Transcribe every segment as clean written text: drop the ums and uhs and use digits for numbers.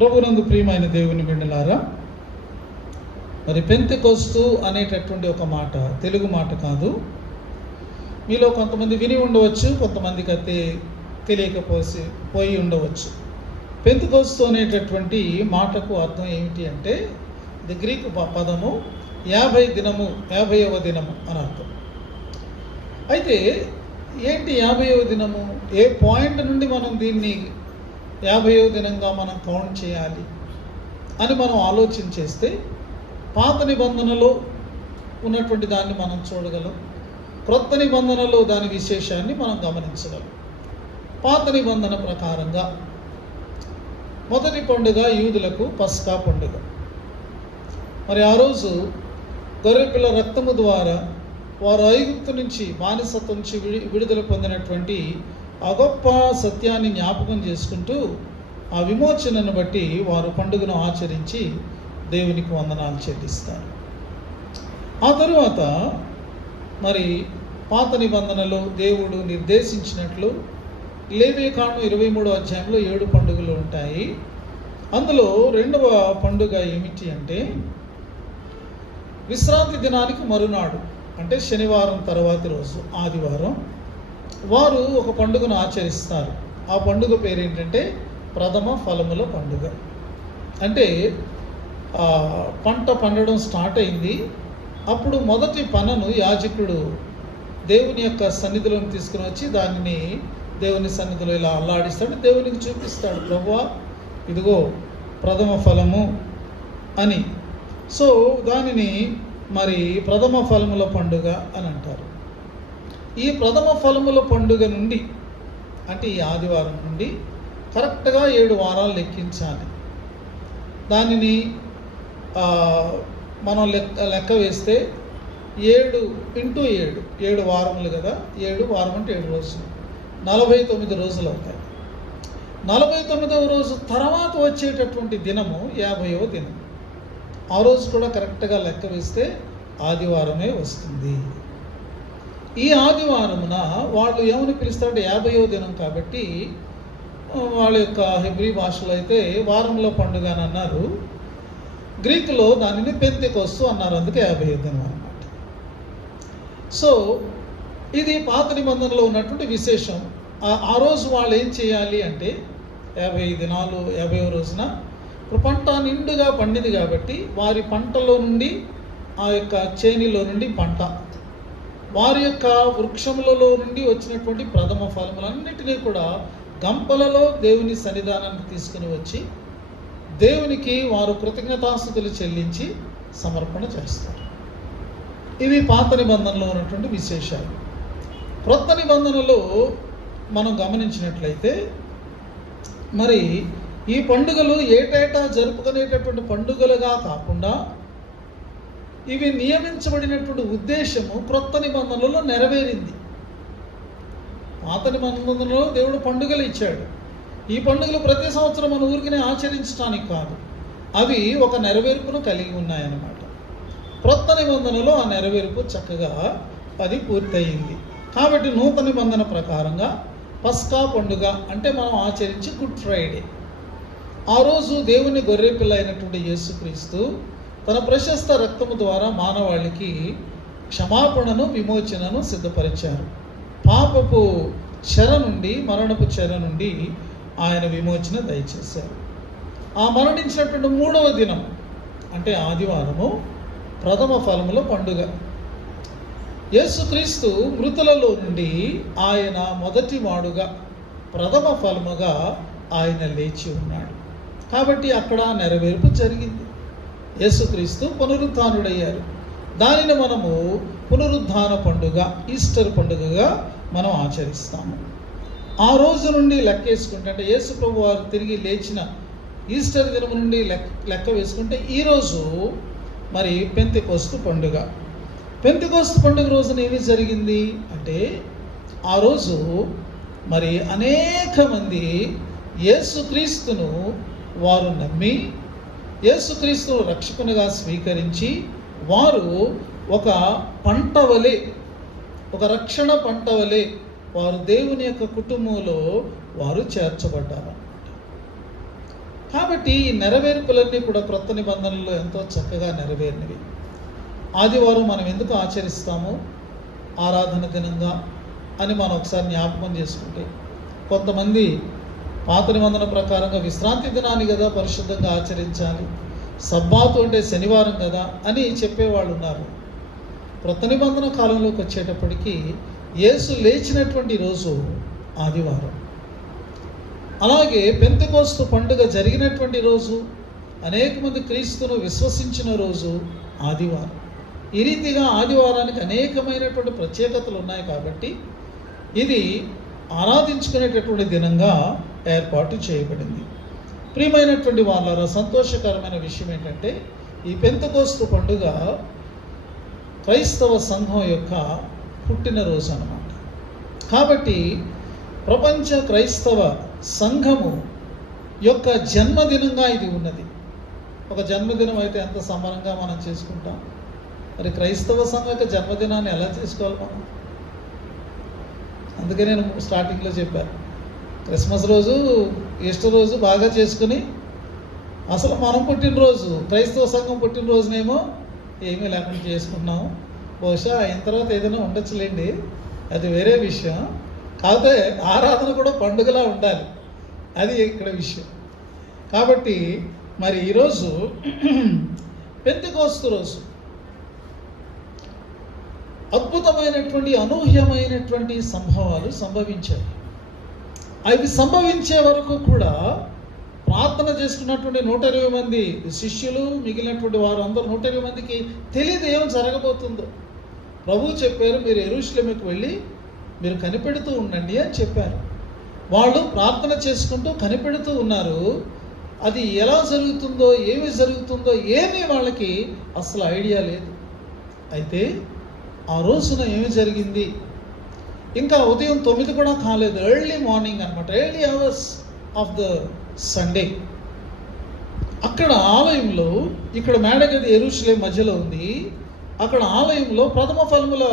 ప్రభునందు ప్రియమైన దేవుని బిడ్డలారా, మరి పెంతెకొస్తు అనేటటువంటి ఒక మాట తెలుగు మాట కాదు. మీలో కొంతమంది విని ఉండవచ్చు, కొంతమందికి అయితే పోయి ఉండవచ్చు. పెంతెకొస్తు అనేటటువంటి మాటకు అర్థం ఏమిటి అంటే, ఇది గ్రీకు పదము 50వ దినము అని అర్థం. అయితే ఏంటి 50వ దినము? ఏ పాయింట్ నుండి మనం దీన్ని 50వ దినంగా మనం కౌంట్ చేయాలి అని మనం ఆలోచన చేస్తే, పాత నిబంధనలో ఉన్నటువంటి దాన్ని మనం చూడగలం, క్రొత్త నిబంధనలో దాని విశేషాన్ని మనం గమనించగలం. పాత నిబంధన ప్రకారంగా మొదటి పండుగ యూదులకు పస్కా పండుగ. మరి ఆ రోజు గొర్రెపిల్ల రక్తము ద్వారా వారు ఐగుప్తు నుంచి, బానిసత్వం నుంచి విడుదల పొందినటువంటి ఆ గొప్ప సత్యాన్ని జ్ఞాపకం చేసుకుంటూ ఆ విమోచనను బట్టి వారు పండుగను ఆచరించి దేవునికి వందనాలు చెల్లిస్తారు. ఆ తరువాత మరి పాత నిబంధనలో దేవుడు నిర్దేశించినట్లు లేవీకాండం 23వ అధ్యాయంలో 7 పండుగలు ఉంటాయి. అందులో 2వ పండుగ ఏమిటి అంటే, విశ్రాంతి దినానికి మరునాడు, అంటే శనివారం తర్వాతి రోజు ఆదివారం వారు ఒక పండుగను ఆచరిస్తారు. ఆ పండుగ పేరు ఏంటంటే ప్రథమ ఫలముల పండుగ. అంటే పంట పండడం స్టార్ట్ అయింది. అప్పుడు మొదటి పనను యాజకుడు దేవుని యొక్క సన్నిధిలోకి తీసుకుని వచ్చి దానిని దేవుని సన్నిధిలో ఇలా అల్లాడిస్తాడు, దేవునికి చూపిస్తాడు, ప్రభువా ఇదిగో ప్రథమ ఫలము అని. సో దానిని మరి ప్రథమ ఫలముల పండుగ అని అంటారు. ఈ ప్రథమ ఫలముల పండుగ నుండి, అంటే ఈ ఆదివారం నుండి కరెక్ట్గా 7 వారాలు లెక్కించాలి. దానిని మనం లెక్క వేస్తే 7 × 7 వారములు కదా. 7 వారం అంటే 7 రోజులు, 49 రోజులు అవుతాయి. 49వ రోజు తర్వాత వచ్చేటటువంటి దినము 50వ దినం. ఆ రోజు కూడా కరెక్ట్గా లెక్క వేస్తే ఆదివారమే వస్తుంది. ఈ ఆదివారమున వాళ్ళు ఏమని పిలుస్తారంటే 50వ దినం కాబట్టి, వాళ్ళ యొక్క హెబ్రీ భాషలో అయితే వారంలో పండుగ అని అన్నారు, గ్రీకులో దానిని పెంతెకొస్తు అన్నారు, అందుకే 50వ దినం అన్నమాట. సో ఇది పాత నిబంధనలో ఉన్నటువంటి విశేషం. ఆ రోజు వాళ్ళు ఏం చేయాలి అంటే, 50 దినాలు 50వ రోజున ఇప్పుడు పంట నిండుగా పండింది కాబట్టి వారి పంటలో నుండి, ఆ యొక్క చేనిలో నుండి పంట, వారి యొక్క వృక్షములలో నుండి వచ్చినటువంటి ప్రథమ ఫలములన్నిటినీ కూడా గంపలలో దేవుని సన్నిధానానికి తీసుకుని వచ్చి దేవునికి వారు కృతజ్ఞతాస్తుతులు చెల్లించి సమర్పణ చేస్తారు. ఇవి పాత నిబంధనలో ఉన్నటువంటి విశేషాలు. క్రొత్త నిబంధనలో మనం గమనించినట్లయితే, మరి ఈ పండుగలు ఏటేటా జరుపుకునేటటువంటి పండుగలుగా కాకుండా ఇవి నియమించబడినటువంటి ఉద్దేశము క్రొత్త నిబంధనలలో నెరవేరింది. పాత నిబంధనలో దేవుడు పండుగలు ఇచ్చాడు. ఈ పండుగలు ప్రతి సంవత్సరం మన ఊరికినే ఆచరించడానికి కాదు, అవి ఒక నెరవేర్పును కలిగి ఉన్నాయన్నమాట. క్రొత్త నిబంధనలో ఆ నెరవేర్పు చక్కగా అది పూర్తయింది. కాబట్టి నూతన నిబంధన ప్రకారంగా పస్కా పండుగ అంటే మనం ఆచరించి గుడ్ ఫ్రైడే. ఆ రోజు దేవుని గొర్రెపిల్ల అయినటువంటి యేసుక్రీస్తు తన ప్రశస్త రక్తము ద్వారా మానవాళికి క్షమాపణను, విమోచనను సిద్ధపరిచారు. పాపపు చెర నుండి, మరణపు చెర నుండి ఆయన విమోచన దయచేశారు. ఆ మరణించినటువంటి 3వ దినం అంటే ఆదివారము ప్రథమ ఫలముల పండుగ. యేసుక్రీస్తు మృతులలో నుండి ఆయన మొదటి వాడుగా, ప్రథమ ఫలముగా ఆయన లేచి ఉన్నాడు. కాబట్టి అక్కడ నెరవేర్పు జరిగింది. యేసుక్రీస్తు పునరుత్థానుడయ్యారు. దానిని మనము పునరుద్ధాన పండుగ, ఈస్టర్ పండుగగా మనం ఆచరిస్తాము. ఆ రోజు నుండి లెక్కేసుకుంటే, అంటే యేసు ప్రభు వారు తిరిగి లేచిన ఈస్టర్ దినం నుండి లెక్క వేసుకుంటే ఈరోజు మరి పెంతెకొస్తు పండుగ. పెంతెకొస్తు పండుగ రోజున ఏమి జరిగింది అంటే, ఆ రోజు మరి అనేక మంది యేసుక్రీస్తును వారు నమ్మి, యేసుక్రీస్తును రక్షకునిగా స్వీకరించి, వారు ఒక పంట వలె, ఒక రక్షణ పంట వలె వారు దేవుని యొక్క కుటుంబంలో వారు చేర్చబడ్డారు. కాబట్టి ఈ నెరవేర్పులన్నీ కూడా క్రొత్త నిబంధనలో ఎంతో చక్కగా నెరవేరినవి. ఆదివారం మనం ఎందుకు ఆచరిస్తాము ఆరాధన దినంగా అని మనం ఒకసారి జ్ఞాపకం చేసుకుంటే, కొంతమంది పాత నిబంధన ప్రకారంగా విశ్రాంతి దినాన్ని కదా పరిశుద్ధంగా ఆచరించాలి, సబ్బాతు అంటే శనివారం కదా అని చెప్పేవాళ్ళు ఉన్నారు. క్రొత్త నిబంధన కాలంలోకి వచ్చేటప్పటికి యేసు లేచినటువంటి రోజు ఆదివారం. అలాగే పెంతెకోస్తు పండుగ జరిగినటువంటి రోజు, అనేక మంది క్రీస్తును విశ్వసించిన రోజు ఆదివారం. ఈ రీతిగా ఆదివారానికి అనేకమైనటువంటి ప్రత్యేకతలు ఉన్నాయి కాబట్టి ఇది ఆరాధించుకునేటటువంటి దినంగా ఏర్పాటు చేయబడింది. ప్రియమైనటువంటి వాళ్ళ సంతోషకరమైన విషయం ఏంటంటే, ఈ పెంతెకోస్తు పండుగ క్రైస్తవ సంఘం యొక్క పుట్టినరోజు అన్నమాట. కాబట్టి ప్రపంచ క్రైస్తవ సంఘము యొక్క జన్మదినంగా ఇది ఉన్నది. ఒక జన్మదినం అయితే ఎంత సంబరంగా మనం చేసుకుంటాం, మరి క్రైస్తవ సంఘం యొక్క జన్మదినాన్ని ఎలా చేసుకోవాలి మనం? అందుకే నేను స్టార్టింగ్లో చెప్పాను, క్రిస్మస్ రోజు, ఈస్టర్ రోజు బాగా చేసుకుని, అసలు మనం పుట్టినరోజు, క్రైస్తవ సంఘం పుట్టినరోజునేమో ఏమీ లేకుండా చేసుకున్నాము. బహుశా అయిన తర్వాత ఏదైనా ఉండొచ్చులేండి, అది వేరే విషయం. కాకపోతే ఆరాధన కూడా పండుగలా ఉండాలి, అది ఇక్కడ విషయం. కాబట్టి మరి ఈరోజు పెంతెకోస్తు రోజు అద్భుతమైనటువంటి అనూహ్యమైనటువంటి సంభవాలు సంభవించాయి. అవి సంభవించే వరకు కూడా ప్రార్థన చేసుకున్నటువంటి 120 మంది శిష్యులు, మిగిలినటువంటి వారు అందరూ 120 మందికి తెలియదు ఏం జరగబోతుందో. ప్రభువు చెప్పారు, మీరు యెరూషలేముకు వెళ్ళి మీరు కనిపెడుతూ ఉండండి అని చెప్పారు. వాళ్ళు ప్రార్థన చేసుకుంటూ కనిపెడుతూ ఉన్నారు. అది ఎలా జరుగుతుందో, ఏమి జరుగుతుందో ఏమీ వాళ్ళకి అసలు ఐడియా లేదు. అయితే ఆ రోజున ఏమి జరిగింది, ఇంకా ఉదయం 9 కూడా కాలేదు, ఎర్లీ మార్నింగ్ అనమాట, early hours of the Sunday. అక్కడ ఆలయంలో, ఇక్కడ మేడగది యెరూషలేము మధ్యలో ఉంది, అక్కడ ఆలయంలో ప్రథమ ఫలముల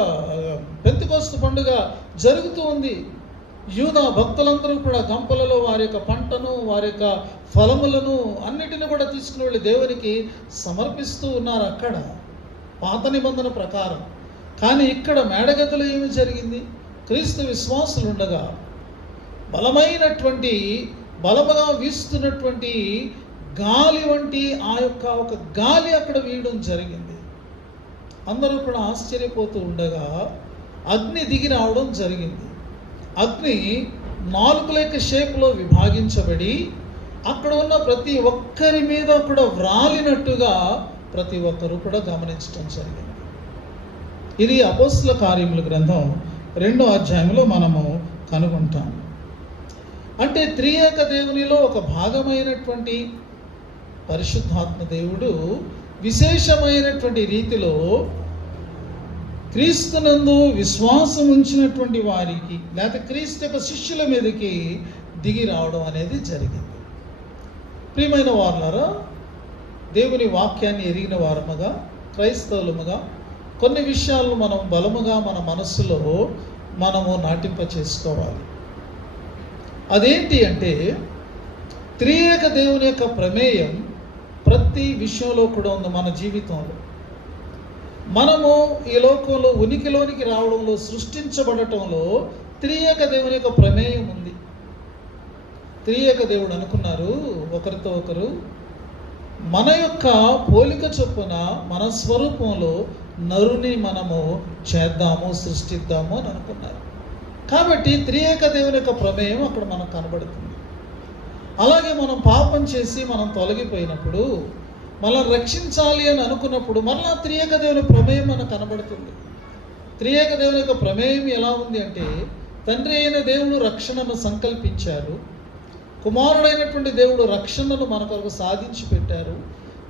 పెంతెకోస్తు పండుగ జరుగుతూ ఉంది. యూదా భక్తులందరూ కూడా గంపలలో వారి యొక్క పంటను, వారి యొక్క ఫలములను అన్నిటిని కూడా తీసుకుని వెళ్ళి దేవునికి సమర్పిస్తూ ఉన్నారు అక్కడ పాత నిబంధన ప్రకారం. కానీ ఇక్కడ మేడగదిలో ఏమి జరిగింది, క్రీస్తు విశ్వాసులు ఉండగా బలముగా వీస్తున్నటువంటి గాలి వంటి ఆ యొక్క ఒక గాలి అక్కడ వీయడం జరిగింది. అందరూ కూడా ఆశ్చర్యపోతూ ఉండగా అగ్ని దిగి రావడం జరిగింది. అగ్ని 4 లెక్క షేప్లో విభాగించబడి అక్కడ ఉన్న ప్రతి ఒక్కరి మీద కూడా వ్రాలినట్టుగా ప్రతి ఒక్కరూ కూడా గమనించడం జరిగింది. ఇది అపోస్తల కార్యముల గ్రంథం 2వ అధ్యాయంలో మనము కనుగొంటాం. అంటే త్రియేక దేవునిలో ఒక భాగమైనటువంటి పరిశుద్ధాత్మ దేవుడు విశేషమైనటువంటి రీతిలో క్రీస్తునందు విశ్వాసం ఉంచినటువంటి వారికి, లేకపోతే క్రీస్తు యొక్క శిష్యుల మీదకి దిగి రావడం అనేది జరిగింది. ప్రియమైన వారులారా, దేవుని వాక్యాన్ని ఎరిగిన వారముగా, క్రైస్తవులముగా కొన్ని విషయాలను మనం బలముగా మన మనస్సులో మనము నాటింప చేసుకోవాలి. అదేంటి అంటే, త్రియేక దేవుని యొక్క ప్రమేయం ప్రతి విషయంలో కూడా ఉంది. మన జీవితంలో మనము ఈ లోకంలో ఉనికిలోనికి రావడంలో, సృష్టించబడటంలో త్రియేక దేవుని యొక్క ప్రమేయం ఉంది. త్రియేక దేవుడు అనుకున్నారు ఒకరితో ఒకరు, మన యొక్క పోలిక చొప్పున మన స్వరూపంలో నరుని మనము చేద్దాము, సృష్టిద్దాము అని అనుకున్నారు. కాబట్టి త్రియేక దేవుని యొక్క ప్రమేయం అక్కడ మనకు కనబడుతుంది. అలాగే మనం పాపం చేసి మనం తొలగిపోయినప్పుడు, మనల్ని రక్షించాలి అని అనుకున్నప్పుడు మరలా త్రియేక దేవుని ప్రమేయం మనకు కనబడుతుంది. త్రియేక దేవుని యొక్క ప్రమేయం ఎలా ఉంది అంటే, తండ్రి అయిన దేవుడు రక్షణను సంకల్పించారు, కుమారుడైనటువంటి దేవుడు రక్షణను మన కొరకు సాధించి పెట్టారు,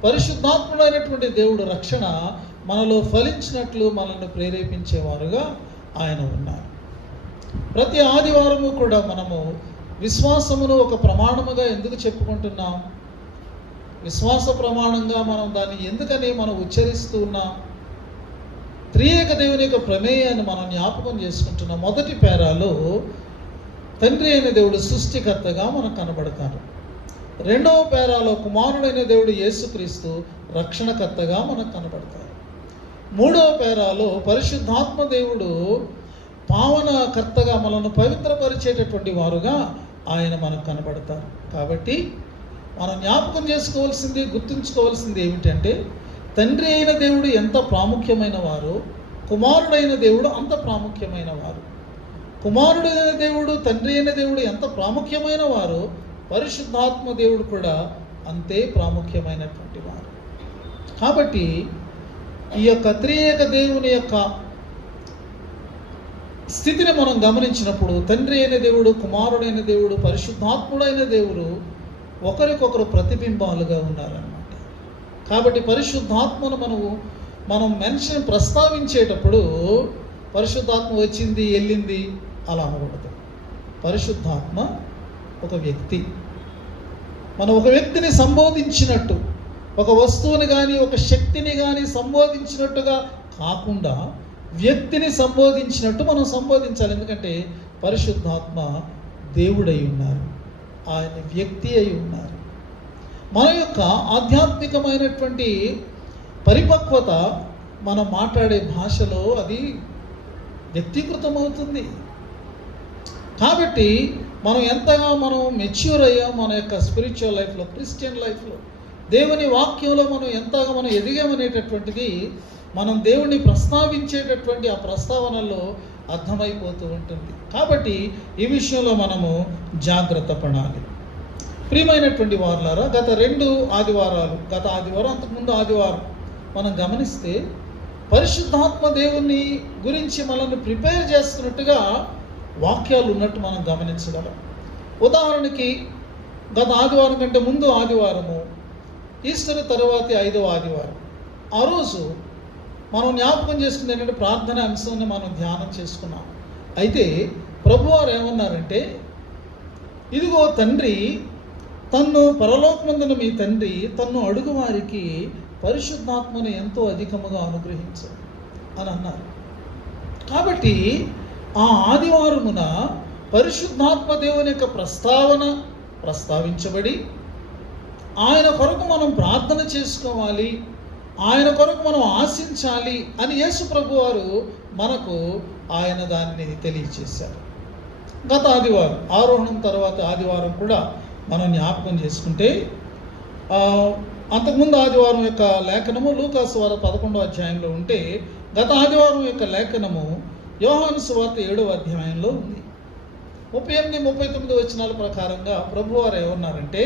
పరిశుద్ధాత్ముడైనటువంటి దేవుడు రక్షణ మనలో ఫలించినట్లు మనల్ని ప్రేరేపించేవారుగా ఆయన ఉన్నారు. ప్రతి ఆదివారము కూడా మనము విశ్వాసమును ఒక ప్రమాణముగా ఎందుకు చెప్పుకుంటున్నాం, విశ్వాస ప్రమాణంగా మనం దాన్ని ఎందుకని మనం ఉచ్చరిస్తూ ఉన్నాం, త్రియేక దేవుని యొక్క ప్రమేయాన్ని మనం జ్ఞాపకం చేసుకుంటున్నాం. మొదటి పేరాలో తండ్రి అయిన దేవుడు సృష్టికర్తగా మనకు కనబడతారు. రెండవ పేరాలో కుమారుడైన దేవుడు యేసుక్రీస్తు రక్షణకర్తగా మనకు కనబడతారు. మూడవ పేరాలో పరిశుద్ధాత్మ దేవుడు పావనకర్తగా మనల్ని పవిత్రపరిచేటటువంటి వారుగా ఆయన మనకు కనబడతారు. కాబట్టి మనం జ్ఞాపకం చేసుకోవాల్సింది, గుర్తుంచుకోవాల్సింది ఏమిటంటే, తండ్రి అయిన దేవుడు ఎంత ప్రాముఖ్యమైన వారు, కుమారుడైన దేవుడు అంత ప్రాముఖ్యమైన వారు. కుమారుడైన దేవుడు, తండ్రి అయిన దేవుడు ఎంత ప్రాముఖ్యమైన వారు, పరిశుద్ధాత్మ దేవుడు కూడా అంతే ప్రాముఖ్యమైనటువంటి వారు. కాబట్టి ఈ యొక్క త్రియేక దేవుని యొక్క స్థితిని మనం గమనించినప్పుడు, తండ్రి అయిన దేవుడు, కుమారుడైన దేవుడు, పరిశుద్ధాత్ముడైన దేవుడు ఒకరికొకరు ప్రతిబింబాలుగా ఉన్నారన్నమాట. కాబట్టి పరిశుద్ధాత్మను మనం ప్రస్తావించేటప్పుడు పరిశుద్ధాత్మ వచ్చింది వెళ్ళింది అలా అనకూడదు. పరిశుద్ధాత్మ ఒక వ్యక్తి. మనం ఒక వ్యక్తిని సంబోధించినట్టు, ఒక వస్తువుని కానీ ఒక శక్తిని కానీ సంబోధించినట్టుగా కాకుండా వ్యక్తిని సంబోధించినట్టు మనం సంబోధించాలి. ఎందుకంటే పరిశుద్ధాత్మ దేవుడై ఉన్నారు, ఆయన వ్యక్తి అయి ఉన్నారు. మన యొక్క ఆధ్యాత్మికమైనటువంటి పరిపక్వత మనం మాట్లాడే భాషలో అది వ్యక్తీకృతమవుతుంది. కాబట్టి మనం ఎంతగా మెచ్యూర్ అయ్యాం మన యొక్క స్పిరిచువల్ లైఫ్లో, క్రిస్టియన్ లైఫ్లో, దేవుని వాక్యంలో మనం ఎంతగా ఎదిగామనేటటువంటిది మనం దేవుణ్ణి ప్రస్తావించేటటువంటి ఆ ప్రస్తావనలో అర్థమైపోతూ ఉంటుంది. కాబట్టి ఈ విషయంలో మనము జాగ్రత్త పడాలి. ప్రియమైనటువంటి వారులారా, గత ఆదివారం అంతకుముందు ఆదివారం మనం గమనిస్తే పరిశుద్ధాత్మ దేవుని గురించి మనల్ని ప్రిపేర్ చేస్తున్నట్టుగా వాక్యాలు ఉన్నట్టు మనం గమనించగలం. ఉదాహరణకి గత ఆదివారం కంటే ముందు ఆదివారము, ఈస్టర్ తరువాతి 5వ ఆదివారం, ఆ రోజు మనం జ్ఞాపకం చేసుకునే ఏంటంటే ప్రార్థన అంశాన్ని మనం ధ్యానం చేసుకున్నాం. అయితే ప్రభువారు ఏమన్నారంటే, ఇదిగో తండ్రి తన్ను పరలోకమందున మీ తండ్రి తన్ను అడుగు వారికి పరిశుద్ధాత్మను ఎంతో అధికముగా అనుగ్రహించారు అని అన్నారు. కాబట్టి ఆ ఆదివారమున పరిశుద్ధాత్మ దేవుని యొక్క ప్రస్తావించబడి ఆయన కొరకు మనం ప్రార్థన చేసుకోవాలి, ఆయన కొరకు మనం ఆశించాలి అని యేసు ప్రభు వారు మనకు ఆయన దాన్ని తెలియచేశారు. గత ఆదివారం ఆరోహణం తర్వాత ఆదివారం కూడా మనం జ్ఞాపకం చేసుకుంటే, అంతకుముందు ఆదివారం యొక్క లేఖనము లూకా సువార్త 11వ అధ్యాయంలో ఉంటే, గత ఆదివారం యొక్క లేఖనము యోహాను సువార్త 7వ అధ్యాయంలో ఉంది. 38-39 వచనాల ప్రకారంగా ప్రభువారు ఏమన్నారంటే,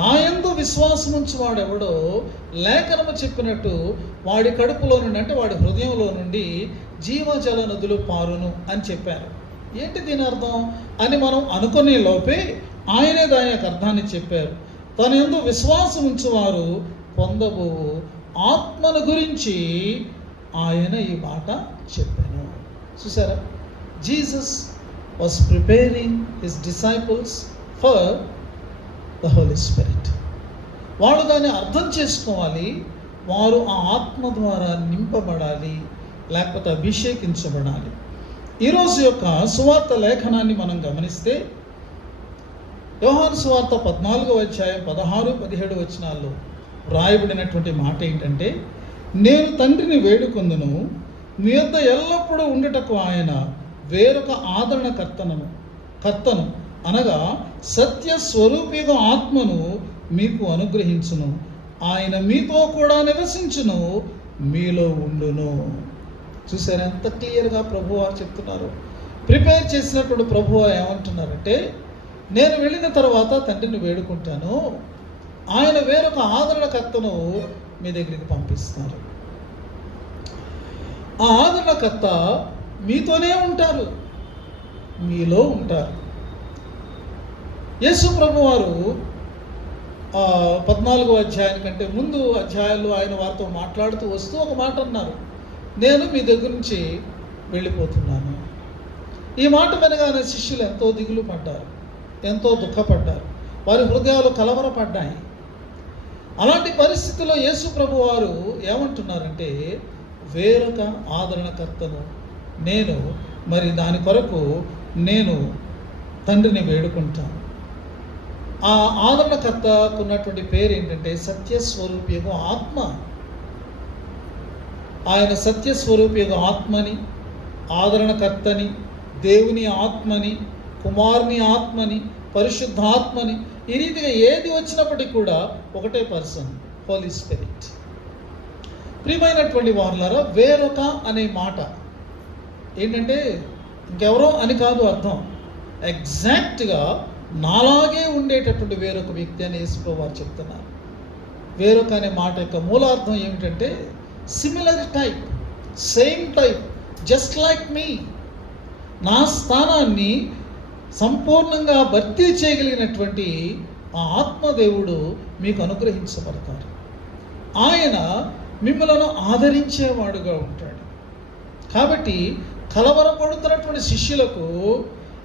నాయందు విశ్వాసం ఉంచి వాడెవడో లేఖనము చెప్పినట్టు వాడి కడుపులో నుండి, అంటే వాడి హృదయంలో నుండి జీవజల నదులు పారును అని చెప్పారు. ఏంటి దీని అర్థం అని మనం అనుకునే లోపే ఆయనే దాని యొక్క అర్థాన్ని చెప్పారు. తన యందు విశ్వాసం ఉంచువారు పొందబో ఆత్మను గురించి ఆయన ఈ మాట చెప్పాను. చూసారా, Jesus was preparing his disciples for the holy spirit. వాళ్ళు దాన్ని అర్థం చేసుకోవాలి, వారు ఆ ఆత్మ ద్వారా నింపబడాలి, లేకపోతే అభిషేకించబడాలి. ఈరోజు యొక్క సువార్త లేఖనాన్ని మనం గమనిస్తే, యోహాను సువార్త 14వ అధ్యాయం 16-17 వచనాల్లో వ్రాయబడినటువంటి మాట ఏంటంటే, నేను తండ్రిని వేడుకొందును, మీ యొద్ద ఎల్లప్పుడూ ఉండుటకు ఆయన వేరొక కర్తను అనగా సత్య స్వరూపిగా ఆత్మను మీకు అనుగ్రహించును, ఆయన మీతో కూడా నివసించును, మీలో ఉండును. చూసారా ఎంత క్లియర్గా ప్రభువారు చెప్తున్నారు. ప్రిపేర్ చేసినప్పుడు ప్రభువారు ఏమంటున్నారంటే, నేను వెళ్ళిన తర్వాత తండ్రిని వేడుకుంటాను, ఆయన వేరొక ఆదరణకర్తను మీ దగ్గరికి పంపిస్తారు. ఆ ఆదరణకర్త మీతోనే ఉంటారు, మీలో ఉంటారు. యేసు ప్రభువారు 14వ అధ్యాయం కంటే ముందు అధ్యాయాల్లో ఆయన వారితో మాట్లాడుతూ వస్తూ ఒక మాట అన్నారు, నేను మీ దగ్గర నుంచి వెళ్ళిపోతున్నాను. ఈ మాట వినగానే శిష్యులు ఎంతో దిగులు పడ్డారు, ఎంతో దుఃఖపడ్డారు, వారి హృదయాలు కలవరపడ్డాయి. అలాంటి పరిస్థితుల్లో యేసు ప్రభు వారు ఏమంటున్నారంటే, వేరొక ఆదరణకర్తను నేను దాని కొరకు నేను తండ్రిని వేడుకుంటాను. ఆ ఆదరణకర్తకు ఉన్నటువంటి పేరు ఏంటంటే సత్యస్వరూపియగు ఆత్మ. ఆయన సత్యస్వరూపియగు ఆత్మని, ఆదరణకర్తని, దేవుని ఆత్మని, కుమారుని ఆత్మని, పరిశుద్ధాత్మని, ఈ రీతిగా ఏది వచ్చినప్పటికీ కూడా ఒకటే పర్సన్, హోలీ స్పిరిట్. ప్రియమైనటువంటి వారులారా, వేరొక అనే మాట ఏంటంటే ఇంకెవరో అని కాదు అర్థం. ఎగ్జాక్ట్గా నాలాగే ఉండేటటువంటి వేరొక వ్యక్తి అని యేసుప్రభువు వారు చెప్తున్నారు. వేరొక అనే మాట యొక్క మూలార్థం ఏమిటంటే similar type, same type, just like me. నా స్థానాన్ని సంపూర్ణంగా భర్తీ చేయగలిగినటువంటి ఆ ఆత్మదేవుడు మీకు అనుగ్రహించబడతారు. ఆయన మిమ్మలను ఆదరించేవాడుగా ఉంటాడు. కాబట్టి కలవరపడుతున్నటువంటి శిష్యులకు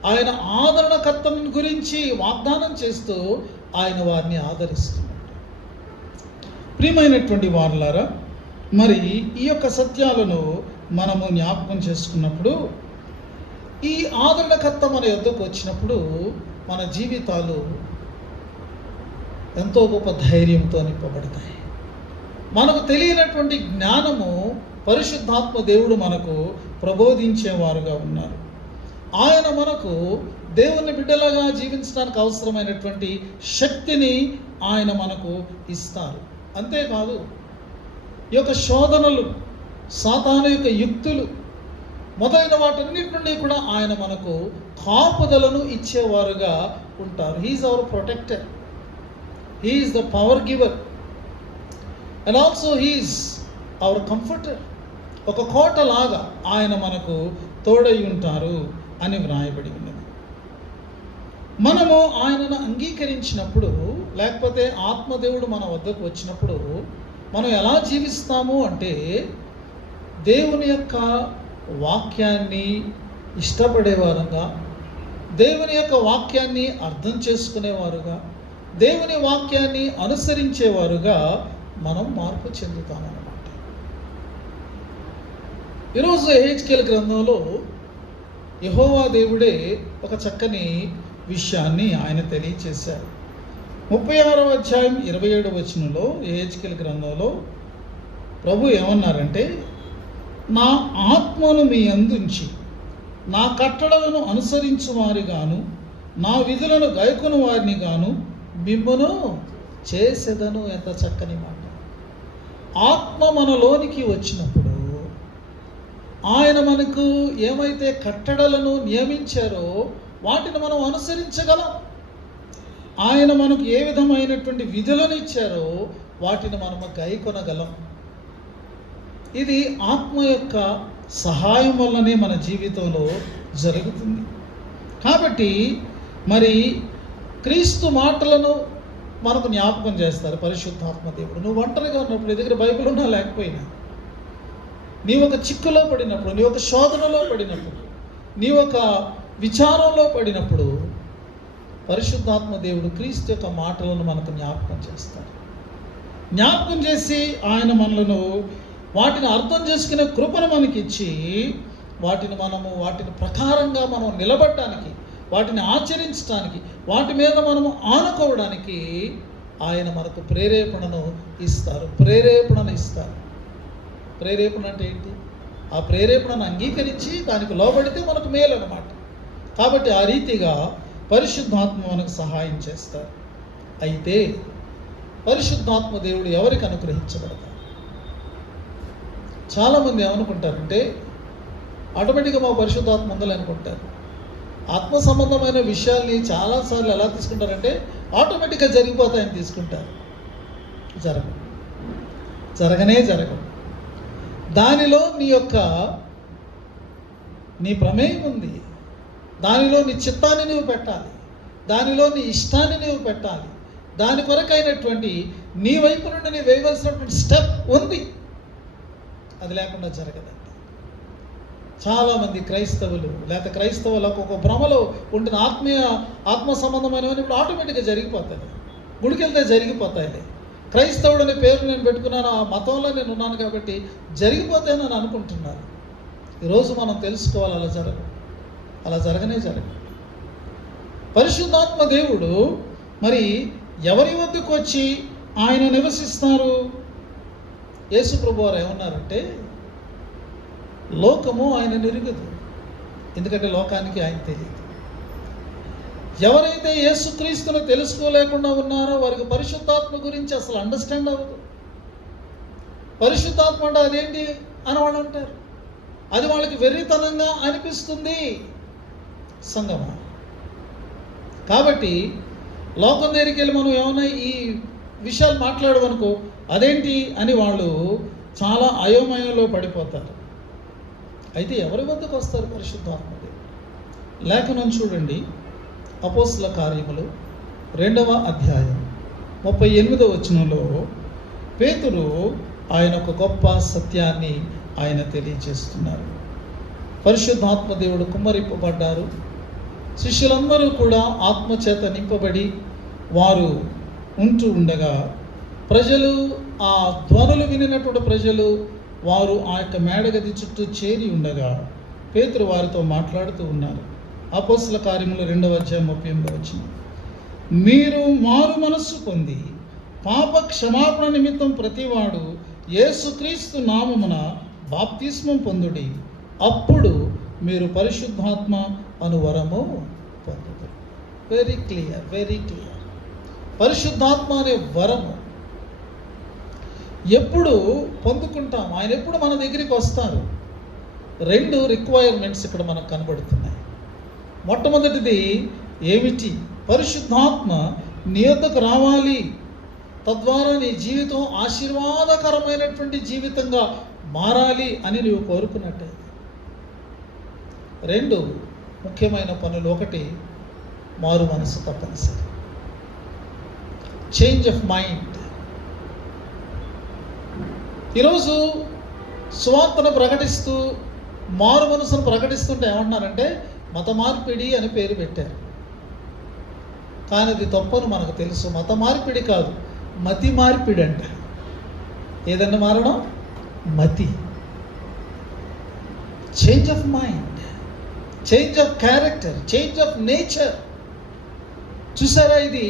ఆయన ఆదరణకర్తను గురించి వాగ్దానం చేస్తూ ఆయన వారిని ఆదరిస్తున్నాడు. ప్రియమైనటువంటి వారులారా, మరి ఈ యొక్క సత్యాలను మనము జ్ఞాపకం చేసుకున్నప్పుడు, ఈ ఆదరణకర్త మన యొద్దకు వచ్చినప్పుడు మన జీవితాలు ఎంతో గొప్ప ధైర్యంతో నింపబడతాయి. మనకు తెలియనటువంటి జ్ఞానము పరిశుద్ధాత్మ దేవుడు మనకు ప్రబోధించేవారుగా ఉన్నారు. ఆయన మనకు దేవుని బిడ్డలుగా జీవించడానికి అవసరమైనటువంటి శక్తిని ఆయన మనకు ఇస్తారు. అంతేకాదు, ఈ యొక్క శోధనలు, సాతాను యొక్క యుక్తులు మొదలైన వాటన్నిటి నుండి కూడా ఆయన మనకు కాపుదలను ఇచ్చేవారుగా ఉంటారు. He's our protector, he's the power giver, and also he's our comforter. ఒక కోటలాగా ఆయన మనకు తోడై ఉంటారు అని వ్రాయబడి ఉన్నది. మనము ఆయనను అంగీకరించినప్పుడు, లేకపోతే ఆత్మదేవుడు మన వద్దకు వచ్చినప్పుడు మనం ఎలా జీవిస్తాము అంటే, దేవుని యొక్క వాక్యాన్ని ఇష్టపడేవారుగా, దేవుని యొక్క వాక్యాన్ని అర్థం చేసుకునేవారుగా, దేవుని వాక్యాన్ని అనుసరించేవారుగా మనం మార్పు చెందుతామన్నమాట. ఈరోజు యెహెజ్కేలు గ్రంథంలో యెహోవా దేవుడే ఒక చక్కని విషయాన్ని ఆయన తెలియచేశారు. 36వ అధ్యాయం 27వ వచనంలో యెహెజ్కేలు గ్రంథంలో ప్రభు ఏమన్నారంటే, నా ఆత్మను మీ అందుంచి నా కట్టడలను అనుసరించు వారిగాను, నా విధులను గైకొను వారిని గాను మిమ్మును చేసేదను. ఎంత చక్కని మాట. ఆత్మ మనలోనికి వచ్చినప్పుడు ఆయన మనకు ఏమైతే కట్టడలను నియమించారో వాటిని మనం అనుసరించగలం. ఆయన మనకు ఏ విధమైనటువంటి విధులను ఇచ్చారో వాటిని మనము గైకొనగలం. ఇది ఆత్మ యొక్క సహాయం వల్లనే మన జీవితంలో జరుగుతుంది. కాబట్టి మరి క్రీస్తు మాటలను మనకు జ్ఞాపకం చేస్తారు పరిశుద్ధాత్మ దేవుడు. నువ్వు ఒంటరిగా ఉన్నప్పుడు, నీ దగ్గర బైబిల్ ఉన్నా లేకపోయినా, నీ ఒక చిక్కులో పడినప్పుడు, నీ ఒక శోధనలో పడినప్పుడు, నీ ఒక విచారంలో పడినప్పుడు పరిశుద్ధాత్మ దేవుడు క్రీస్తు యొక్క మాటలను మనకు జ్ఞాపకం చేస్తారు. జ్ఞాపకం చేసి ఆయన మనలను వాటిని అర్థం చేసుకునే కృపను మనకిచ్చి వాటిని ప్రకారంగా మనం నిలబడటానికి, వాటిని ఆచరించడానికి, వాటి మీద మనము ఆనుకోవడానికి ఆయన మనకు ప్రేరేపణను ఇస్తారు. ప్రేరేపణ అంటే ఏంటి? ఆ ప్రేరేపణను అంగీకరించి దానికి లోబడితే మనకు మేలు అన్నమాట. కాబట్టి ఆ రీతిగా పరిశుద్ధాత్మ మనకు సహాయం చేస్తారు. అయితే పరిశుద్ధాత్మ దేవుడు ఎవరికి అనుగ్రహించబడతారు? చాలామంది ఏమనుకుంటారంటే, ఆటోమేటిక్గా మా పరిశుద్ధాత్మ ఉందని అనుకుంటారు. ఆత్మ సంబంధమైన విషయాల్ని చాలాసార్లు ఎలా తీసుకుంటారంటే ఆటోమేటిక్గా జరిగిపోతాయని తీసుకుంటారు. జరగవు. దానిలో నీ ప్రమేయం ఉంది. దానిలో నీ చిత్తాన్ని నువ్వు పెట్టాలి, దానిలో నీ ఇష్టాన్ని నువ్వు పెట్టాలి. దాని కొరకైనటువంటి నీ వైపు నుండి నీ వేయవలసినటువంటి స్టెప్ ఉంది. అది లేకుండా జరగదండి. చాలామంది క్రైస్తవులు లేకపోతే క్రైస్తవులకు ఒక భ్రమలో ఉంటున్న ఆత్మ సంబంధమైనవన్నీ ఇప్పుడు ఆటోమేటిక్గా జరిగిపోతాయి. గుడికి వెళ్తే జరిగిపోతాయి. క్రైస్తవుడు అనే పేరు నేను పెట్టుకున్నాను, ఆ మతంలో నేను ఉన్నాను కాబట్టి జరిగిపోతాయని నేను అనుకుంటున్నాను. ఈరోజు మనం తెలుసుకోవాలి, అలా జరగనే జరగదు. పరిశుద్ధాత్మ దేవుడు మరి ఎవరి వద్దకు వచ్చి ఆయన నివసిస్తారు? యేసు ప్రభు వారు ఏమన్నారంటే, లోకము ఆయన ఎరుగదు, ఎందుకంటే లోకానికి ఆయన తెలియదు. ఎవరైతే యేసుక్రీస్తును తెలుసుకోలేకుండా ఉన్నారో వారికి పరిశుద్ధాత్మ గురించి అసలు అండర్స్టాండ్ అవ్వదు. పరిశుద్ధాత్మ అంటే అదేంటి అని వాళ్ళు అంటారు. అది వాళ్ళకి వెర్రితనంగా అనిపిస్తుంది సంగమా. కాబట్టి లోకం దగ్గరికి వెళ్ళి మనం ఏమైనా ఈ విషయాలు మాట్లాడమనుకో, అదేంటి అని వాళ్ళు చాలా అయోమయంలో పడిపోతారు. అయితే ఎవరి వద్దకు వస్తారు పరిశుద్ధాత్మది? లేఖనం చూడండి, అపోస్తల కార్యములు 2వ అధ్యాయం 38వ వచనంలో పేతురు ఆయన ఒక గొప్ప సత్యాన్ని ఆయన తెలియజేస్తున్నారు. పరిశుద్ధాత్మ దేవుడు కుమ్మరింపబడ్డారు. శిష్యులందరూ కూడా ఆత్మచేత నింపబడి వారు ఉంటూ ఉండగా ప్రజలు, ఆ ధ్వనులు వినినటువంటి ప్రజలు వారు ఆ యొక్క మేడగది చుట్టూ చేరి ఉండగా పేతురు వారితో మాట్లాడుతూ ఉన్నారు. అపోస్తల కార్యములు 2వ అధ్యాయం 38వ వచనం, మీరు మారు మనస్సు పొంది పాప క్షమాపణ నిమిత్తం ప్రతివాడు యేసుక్రీస్తు నామమున బాప్తిస్మం పొందుడి, అప్పుడు మీరు పరిశుద్ధాత్మ అను వరము పొందుతారు. Very clear, very clear. పరిశుద్ధాత్మ అనే వరము ఎప్పుడు పొందుకుంటాం? ఆయన ఎప్పుడు మన దగ్గరికి వస్తారు? 2 రిక్వైర్మెంట్స్ ఇక్కడ మనకు కనబడుతున్నాయి. మొట్టమొదటిది ఏమిటి? పరిశుద్ధాత్మ నీ వద్దకు రావాలి, తద్వారా నీ జీవితం ఆశీర్వాదకరమైనటువంటి జీవితంగా మారాలి అని నీవు కోరుకున్నట్టే. 2 ముఖ్యమైన పనులు. 1 మారు మనసు తప్పనిసరి, చేంజ్ ఆఫ్ మైండ్. ఈరోజు సువార్తను ప్రకటిస్తూ మారు మనసును ప్రకటిస్తుంటే ఏమంటున్నారంటే మత మార్పిడి అని పేరు పెట్టారు. కానీ అది తప్పని మనకు తెలుసు. మత మార్పిడి కాదు, మతి మార్పిడి అంట. ఏదన్నా మారడం? మతి. Change of mind, change of character, change of nature. చూసారా, ఇది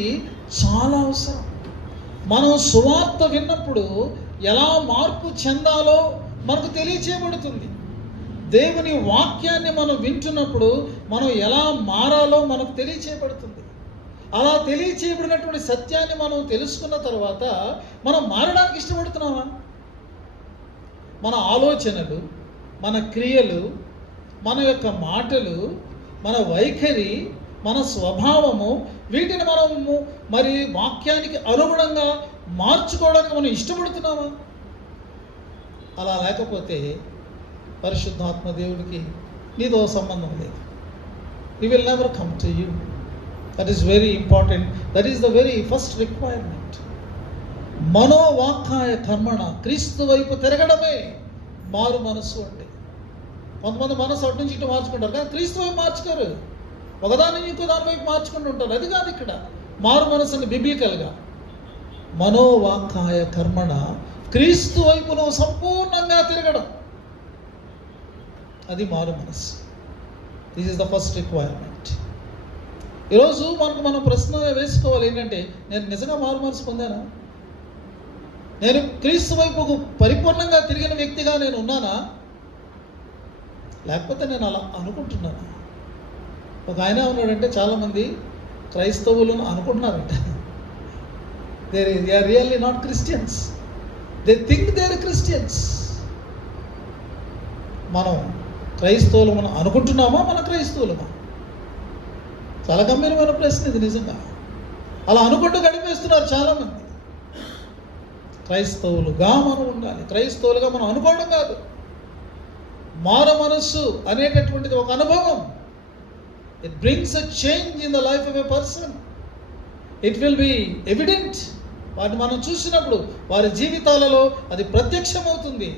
చాలా అవసరం. మనం సువార్త విన్నప్పుడు ఎలా మార్పు చెందాలో మనకు తెలియచేయబడుతుంది. దేవుని వాక్యాన్ని మనం వింటున్నప్పుడు మనం ఎలా మారాలో మనకు తెలియచేయబడుతుంది. అలా తెలియచేయబడినటువంటి సత్యాన్ని మనం తెలుసుకున్న తర్వాత మనం మారడానికి ఇష్టపడుతున్నామా? మన ఆలోచనలు, మన క్రియలు, మన యొక్క మాటలు, మన వైఖరి, మన స్వభావము, వీటిని మనము మరి వాక్యానికి అనుగుణంగా మార్చుకోవడానికి మనం ఇష్టపడుతున్నామా? అలా లేకపోతే పరిశుద్ధాత్మ దేవుడికి నీతో సంబంధం లేదు. He will never come to you. That is very important. That is the very first requirement. మనోవాక్కాయ కర్మణ, క్రీస్తు వైపు తిరగడమే మారు మనస్సు అంటే. కొంతమంది మనసు అటు నుంచి ఇటు మార్చుకుంటారు, కానీ క్రీస్తు వైపు మార్చుకోరు. ఒకదాని ఇంకో దాని వైపు మార్చుకుంటూ ఉంటారు. అది కాదు ఇక్కడ మారు మనసుని బిబ్లికల్గా. మనోవాక్కాయ కర్మణ, క్రీస్తు వైపు నువ్వు సంపూర్ణంగా తిరగడం, అది మారు మనస్సు. This is the first requirement. ఈరోజు మనం ప్రశ్న వేసుకోవాలి ఏంటంటే, నేను నిజంగా మారు మనసు పొందానా? నేను క్రీస్తు వైపు పరిపూర్ణంగా తిరిగిన వ్యక్తిగా నేను ఉన్నానా? లేకపోతే నేను అలా అనుకుంటున్నాను. ఒక ఆయన ఉన్నాడంటే చాలామంది క్రైస్తవులను అనుకుంటున్నారంట. They are really not Christians. They think they are Christians. మనం క్రైస్తవులు మనం అనుకుంటున్నామా? మన క్రైస్తవులమా? చాలా గంభీరమైన ప్రశ్న ఇది నిజంగా. అలా అనుకుంటూ గడిపేస్తున్నారు చాలామంది. క్రైస్తవులుగా మనం ఉండాలి. క్రైస్తవులుగా మనం అనుకోవడం కాదు. మారు మనస్సు అనేటటువంటిది ఒక అనుభవం. It brings a change in the life of a person. It will be evident. వాటిని మనం చూసినప్పుడు వారి జీవితాలలో అది ప్రత్యక్షమవుతుంది.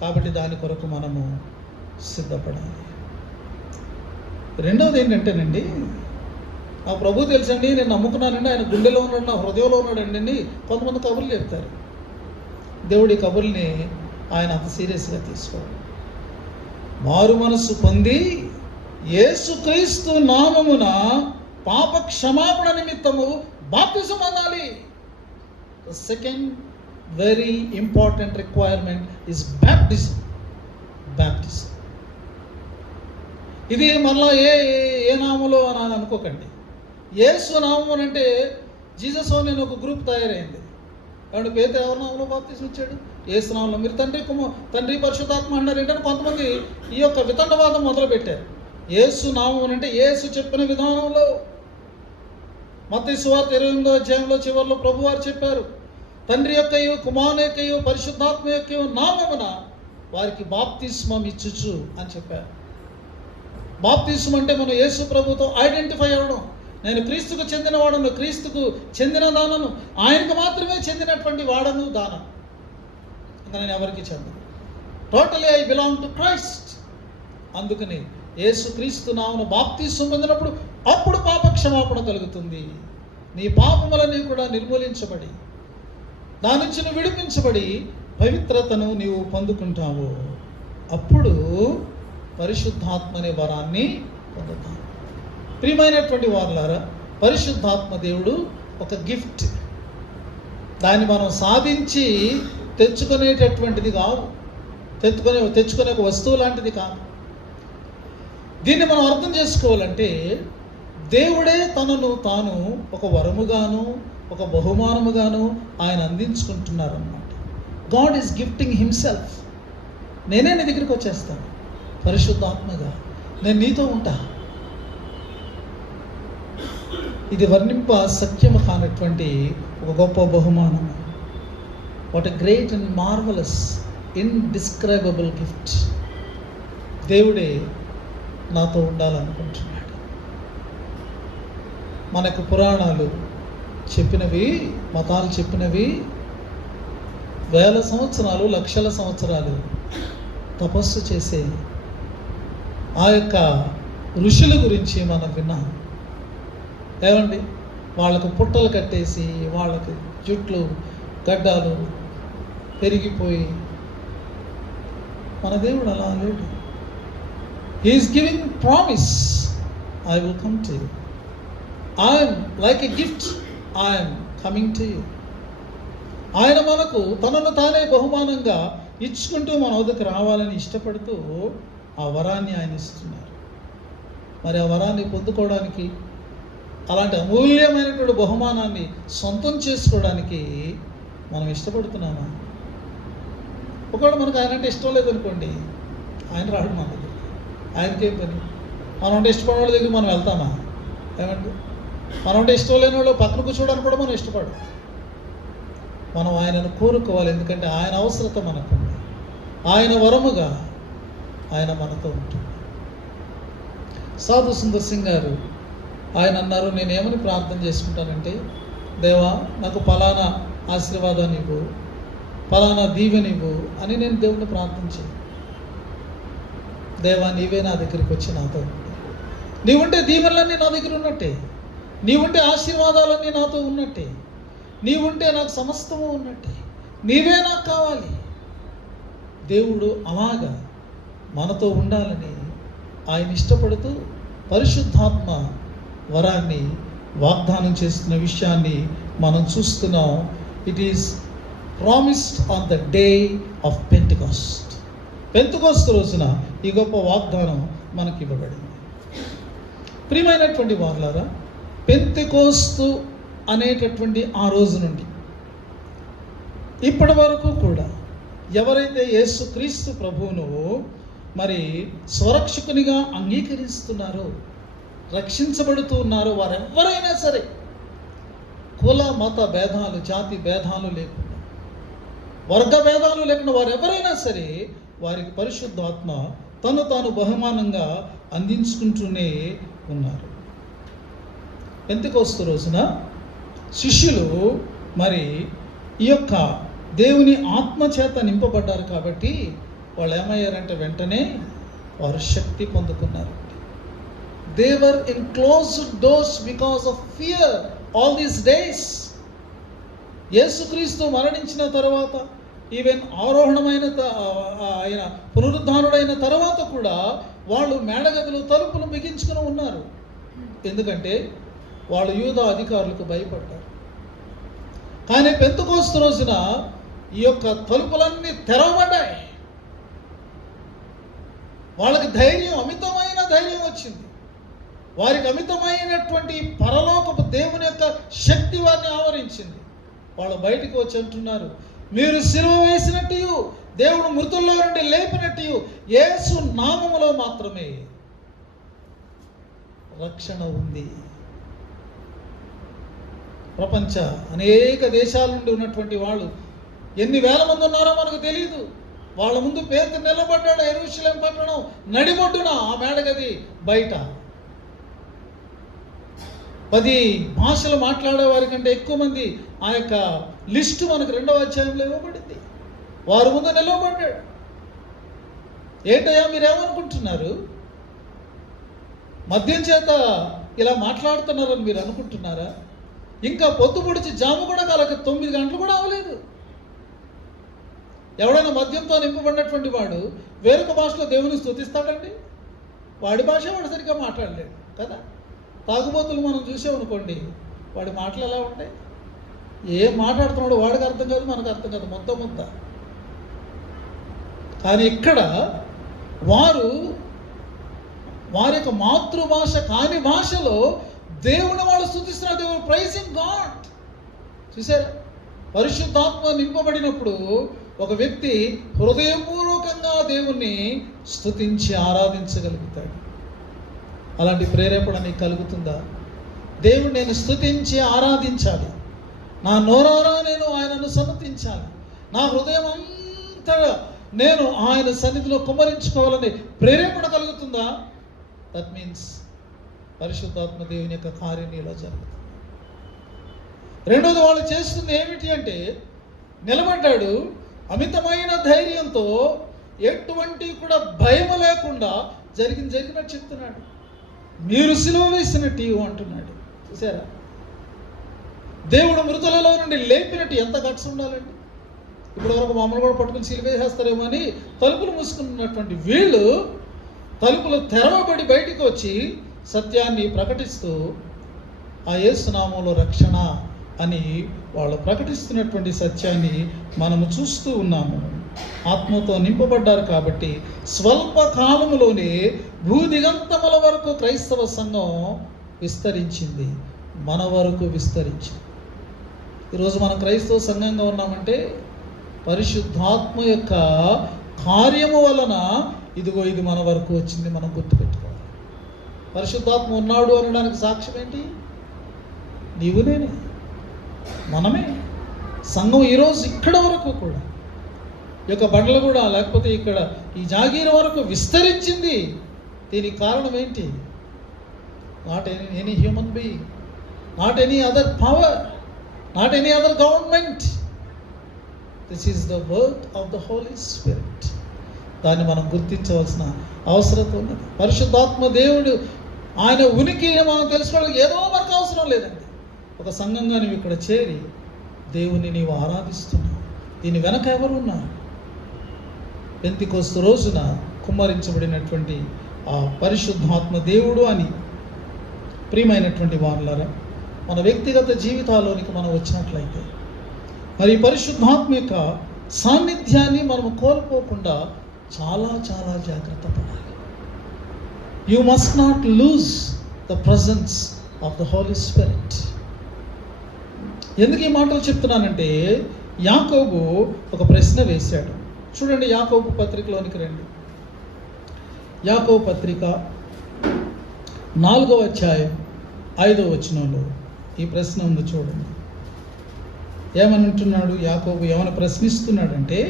కాబట్టి దాని కొరకు మనము సిద్ధపడాలి. రెండవది ఏంటంటేనండి, నా ప్రభు తెలుసండి, నేను నమ్ముకున్నానండి, ఆయన గుండెలో ఉన్నాడు, నా హృదయంలో ఉన్నాడండి. కొంతమంది కబుర్లు చెప్తారు. దేవుడి కబుర్ని ఆయన అంత సీరియస్గా తీసుకోవాలి. మారు మనస్సు పొంది యేసుక్రీస్తు నామమున పాప క్షమాపణ నిమిత్తము బాప్తిజం పొందాలి. The second very important requirement is baptism. Baptism. ఇది మళ్ళా ఏ నామంలో అని అనుకోకండి. యేసు నామం అంటే జీసస్ అని ఒక గ్రూప్ తయారైంది. కాబట్టి పేతురు ఎవరి నామంలో బాప్తిజం ఇచ్చాడు? యేసు నామంలో. మీరు తండ్రి పరిశుద్ధాత్మ అన్నారు ఏంటంటే కొంతమంది ఈ యొక్క వితండవాదం మొదలుపెట్టారు. యేసు నామం అంటే యేసు చెప్పిన విధానంలో. మత్తయి సువార్త 28వ అధ్యాయంలో చివరిలో ప్రభువారు చెప్పారు, తండ్రి యొక్కయు కుమారుని యొక్కయు పరిశుద్ధాత్మ యొక్కయు నామమున వారికి బాప్తిస్మం ఇచ్చుచు అని చెప్పారు. బాప్తిస్మం అంటే మనం యేసు ప్రభుతో ఐడెంటిఫై అవ్వడం. నేను క్రీస్తుకు చెందిన వాడను, క్రీస్తుకు చెందిన దానను, ఆయనకు మాత్రమే చెందినటువంటి వాడను దానను, ఇంకా నేను ఎవరికి చెందను. Totally I belong to Christ. అందుకని యేసు క్రీస్తు నామమున బాప్తిస్మం పొందినప్పుడు అప్పుడు పాప క్షమాపణ కలుగుతుంది. నీ పాపములన్నీ కూడా నిర్మూలించబడి దాని నుంచి నువ్వు విడిపించబడి పవిత్రతను నీవు పొందుకుంటావు. అప్పుడు పరిశుద్ధాత్మ అనే వరాన్ని పొందుతావు. ప్రియమైనటువంటి వారులారా, పరిశుద్ధాత్మ దేవుడు ఒక గిఫ్ట్. దాన్ని మనం సాధించి తెచ్చుకునేటటువంటిది కాదు, తెచ్చుకునే ఒక వస్తువు లాంటిది కాదు. దీన్ని మనం అర్థం చేసుకోవాలంటే దేవుడే తనను తాను ఒక వరముగాను ఒక బహుమానముగాను ఆయన అందించుకుంటున్నారన్నమాట. God is gifting himself. నేనే నీ దగ్గరికి వచ్చేస్తాను పరిశుద్ధాత్మగా, నేను నీతో ఉంటా. ఇది వర్ణింప సత్యము కానటువంటి ఒక గొప్ప బహుమానం. What a great and marvellous indescribable gift. దేవుడే నాతో ఉండాలనుకుంటున్నాడు. మనకు పురాణాలు చెప్పినవి, మతాలు చెప్పినవి వేల సంవత్సరాలు, లక్షల సంవత్సరాలు తపస్సు చేసే ఆ యొక్క ఋషుల గురించి మనం విన్నాం. ఏమండి, వాళ్ళకు పుట్టలు కట్టేసి వాళ్ళకి జుట్లు గడ్డాలు పెరిగిపోయి, మన దేవుడు అలా లేడు. He is giving promise, I will come to you. I am like a gift, I am coming to you. ఆయన మనకు తనను తానే బహుమానంగా ఇచ్చుకుంటూ మన వద్దకు రావాలని ఇష్టపడుతూ ఆ వరాన్ని ఆయన ఇస్తున్నారు. మరి ఆ వరాన్ని పొందుకోవడానికి, అలాంటి అమూల్యమైనటువంటి బహుమానాన్ని సొంతం చేసుకోవడానికి మనం ఇష్టపడుతున్నామా? ఒకవేళ మనకు ఆయన అంటే ఇష్టం లేదనుకోండి, ఆయన రాడు మన దగ్గర. ఆయనకేం పని? మనం అంటే ఇష్టపడే వాళ్ళ దగ్గర మనం వెళ్తామా? ఏమంటే మనం అంటే ఇష్టం లేని వాళ్ళు పక్కన కూర్చోవడానికి కూడా మనం ఇష్టపడం. మనం ఆయనను కోరుకోవాలి, ఎందుకంటే ఆయన అవసరత మనకుంది. ఆయన వరముగా ఆయన మనతో ఉంటుంది. సాధు సుందర్ సింగ్ గారు ఆయన అన్నారు, నేనేమని ప్రార్థన చేసుకుంటానంటే, దేవా నాకు ఫలానా ఆశీర్వాదాన్ని ఇవ్వు, ఫలానా దీవెనివ్వు అని నేను దేవుడిని ప్రార్థన చేయను. దేవా నీవే నా దగ్గరికి వచ్చి నాతో ఉంటే, నీవుంటే దీవెనలన్నీ నా దగ్గర ఉన్నట్టే, నీవుంటే ఆశీర్వాదాలన్నీ నాతో ఉన్నట్టే, నీవుంటే నాకు సమస్తము ఉన్నట్టే, నీవే నాకు కావాలి. దేవుడు అలాగా మనతో ఉండాలని ఆయన ఇష్టపడుతూ పరిశుద్ధాత్మ వరాన్ని వాగ్దానం చేస్తున్న విషయాన్ని మనం చూస్తున్నాం. It is promised on the day of Pentecost. Pentecost రోజున ఈ గొప్ప వాగ్దానం మనకి ఇవ్వబడింది. ప్రియమైనటువంటి వారులారా, పెంతెకోస్తు అనేటటువంటి ఆ రోజు నుండి ఇప్పటి వరకు కూడా ఎవరైతే యేసుక్రీస్తు ప్రభువును మరి స్వరక్షకునిగా అంగీకరిస్తున్నారో, రక్షించబడుతూ ఉన్నారో, వారెవరైనా సరే కుల మత భేదాలు, జాతి భేదాలు లేకుండా, వర్గ భేదాలు లేకుండా వారెవరైనా సరే వారికి పరిశుద్ధాత్మ తను తాను బహుమానంగా అందించుకుంటూనే ఉన్నారు. పెంతెకోస్తు రోజున శిష్యులు మరి ఈ యొక్క దేవుని ఆత్మ చేత నింపబడ్డారు కాబట్టి వాళ్ళు ఏమయ్యారంటే వెంటనే వారు శక్తి పొందుకున్నారు. They were in closed doors because of fear all these days. యేసుక్రీస్తు మరణించిన తర్వాత, ఈవెన్ ఆరోహణమైన ఆయన పునరుద్ధానుడైన తర్వాత కూడా వాళ్ళు మేడగదులు తలుపులు బిగించుకుని ఉన్నారు. ఎందుకంటే వాళ్ళు యూదా అధికారులకు భయపడ్డారు. కానీ పెంతెకోస్తు రోజున ఈ యొక్క తలుపులన్నీ తెరవబడ్డాయి. వాళ్ళకి ధైర్యం, అమితమైన ధైర్యం వచ్చింది. వారికి అమితమైనటువంటి పరలోకపు దేవుని యొక్క శక్తి వారిని ఆవరించింది. వాళ్ళు బయటికి వచ్చి అంటున్నారు, మీరు సిలువ వేసినట్టు, దేవుడు మృతుల్లో నుండి లేపినట్టు యేసు నామములో మాత్రమే రక్షణ ఉంది. ప్రపంచ అనేక దేశాల నుండి ఉన్నటువంటి వాళ్ళు ఎన్ని వేల మంది ఉన్నారో మనకు తెలియదు. వాళ్ళ ముందు పేరు నిలబడ్డాడు యెరూషలేం పట్టణం నడిబొడ్డున, ఆ మేడగది బయట 10 భాషలు మాట్లాడే వారి కంటే ఎక్కువ మంది ఆ యొక్క లిస్టు మనకు 2వ అధ్యాయంలో ఇవ్వబడింది. వారి ముందు నిలవబడ్డాడు. ఏంటయ్యా మీరేమనుకుంటున్నారు? మద్యం చేత ఇలా మాట్లాడుతున్నారని మీరు అనుకుంటున్నారా? ఇంకా పొద్దు పొడిచి జాము కూడా కాలక 9 గంటలు కూడా అవ్వలేదు. ఎవడైనా మద్యంతో నింపబడినటువంటి వాడు వేరొక భాషలో దేవుని స్తుతిస్తాడండి? వాడి భాష వాడు సరిగ్గా మాట్లాడలేడు కదా. తాగుబోతులు మనం చూసామనుకోండి, వాడి మాటలు ఎలా ఉంటాయి? ఏం మాట్లాడుతున్నాడు వాడికి అర్థం కాదు, మనకు అర్థం కాదు, ముద్ద. కానీ ఇక్కడ వారి యొక్క మాతృభాష కాని భాషలో దేవుని వాళ్ళు స్తుతిస్తున్నారు. దేవుడు ప్రైజింగ్ గాడ్. చూసారా? పరిశుద్ధాత్మ నింపబడినప్పుడు ఒక వ్యక్తి హృదయపూర్వకంగా దేవుణ్ణి స్తుతించి ఆరాధించగలుగుతాడు. అలాంటి ప్రేరేపణ నీకు కలుగుతుందా? దేవుడు నేను స్తుతించి ఆరాధించాలి, నా నోరారా నేను ఆయనను సన్నతించాలి, నా హృదయం అంతా నేను ఆయన సన్నిధిలో కుమ్మరించుకోవాలని ప్రేరేపణ కలుగుతుందా? దట్ మీన్స్ పరిశుద్ధాత్మ దేవుని యొక్క కార్యం నీలో జరుగుతుంది. రెండోది వాళ్ళు చేస్తుంది ఏమిటి అంటే, నిలబడ్డాడు అమితమైన ధైర్యంతో, ఎటువంటి కూడా భయం లేకుండా జరిగినట్టు చెప్తున్నాడు. మీరు సిలువ వేసినట్టు అంటున్నాడు. చూసారా? దేవుడు మృతులలో నుండి లేపినట్టు ఎంత గట్స్ ఉండాలండి. ఇప్పుడు వరకు మమ్మల్ని కూడా పట్టుకుని సిలువ వేసేస్తారేమో అని తలుపులు మూసుకున్నటువంటి వీళ్ళు తలుపులు తెరవబడి బయటికి వచ్చి సత్యాన్ని ప్రకటిస్తూ ఆ యేసునామంలో రక్షణ అని వాళ్ళు ప్రకటిస్తున్నటువంటి సత్యాన్ని మనము చూస్తూ ఉన్నాము. ఆత్మతో నింపబడ్డారు కాబట్టి స్వల్ప కాలములోనే భూదిగంతముల వరకు క్రైస్తవ సంఘం విస్తరించింది, మన వరకు విస్తరించింది. ఈరోజు మనం క్రైస్తవ సంఘంగా ఉన్నామంటే పరిశుద్ధాత్మ యొక్క కార్యము వలన ఇదిగో ఇది మన వరకు వచ్చింది. మనం గుర్తుపెట్టుకోవాలి. పరిశుద్ధాత్మ ఉన్నాడు అనడానికి సాక్ష్యం ఏంటి? నీవు, నేనే, మనమే. సంఘం ఈరోజు ఇక్కడ వరకు కూడా, ఈ యొక్క బండ్లు కూడా లేకపోతే ఇక్కడ ఈ జాగీర వరకు విస్తరించింది. దీనికి కారణం ఏంటి? Not any human being, not any other power, not any other government. This is the work of the holy spirit. దాన్ని మనం గుర్తించవలసిన అవసరం ఉన్నది. పరిశుద్ధాత్మ దేవుడు ఆయన ఉనికిని మనం తెలుసుకోవడానికి ఏదో మనకు అవసరం లేదండి. ఒక సంఘంగా నువ్వు ఇక్కడ చేరి దేవుని నీవు ఆరాధిస్తున్నావు. దీని వెనక ఎవరు ఉన్నారు? పెంతెకోస్తు రోజున కుమ్మరించబడినటువంటి ఆ పరిశుద్ధాత్మ దేవుడు అని. ప్రియమైనటువంటి వారులారా, మన వ్యక్తిగత జీవితాల్లోనికి మనం వచ్చినట్లయితే మరి పరిశుద్ధాత్మ యొక్క సాన్నిధ్యాన్ని మనం కోల్పోకుండా చాలా చాలా జాగ్రత్త పడాలి. You must not lose the presence of the holy spirit. ఎందుకు ఈ మాటలు చెప్తున్నానంటే, యాకోబు ఒక ప్రశ్న వేశాడు. చూడండి, యాకోబు పత్రికలోనికి రండి. యాకోబు పత్రిక 4వ అధ్యాయం 5వ వచనంలో ఈ ప్రశ్న ఉంది. చూడండి ఏమని అంటున్నాడు యాకోబు. ఏమని ప్రశ్నిస్తున్నాడంటే,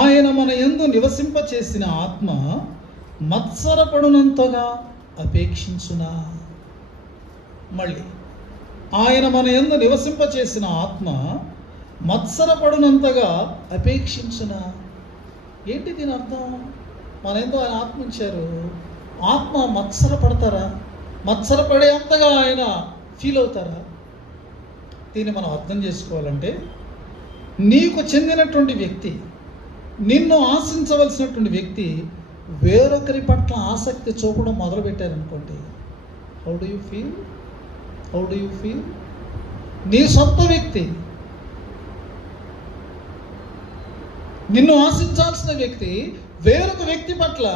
ఆయన మన యందు నివసింపచేసిన ఆత్మ మత్సరపడునంతగా అపేక్షించునా. మళ్ళీ, ఆయన మన యందు నివసింపచేసిన ఆత్మ మత్సరపడునంతగా అపేక్షించునా. ఏంటి దీని అర్థం? మన యందు ఆయన ఆత్మ ఇచ్చారు, ఆత్మ మత్సరపడతారా? మత్సరపడే అంతగా ఆయన ఫీల్ అవుతారా? దీన్ని మనం అర్థం చేసుకోవాలంటే, నీకు చెందినటువంటి వ్యక్తి, నిన్ను ఆశించవలసినటువంటి వ్యక్తి వేరొకరి పట్ల ఆసక్తి చూపడం మొదలుపెట్టారనుకోండి, హౌ డు యూ ఫీల్? నీ సొంత వ్యక్తి, నిన్ను ఆశించాల్సిన వ్యక్తి వేరొక వ్యక్తి పట్ల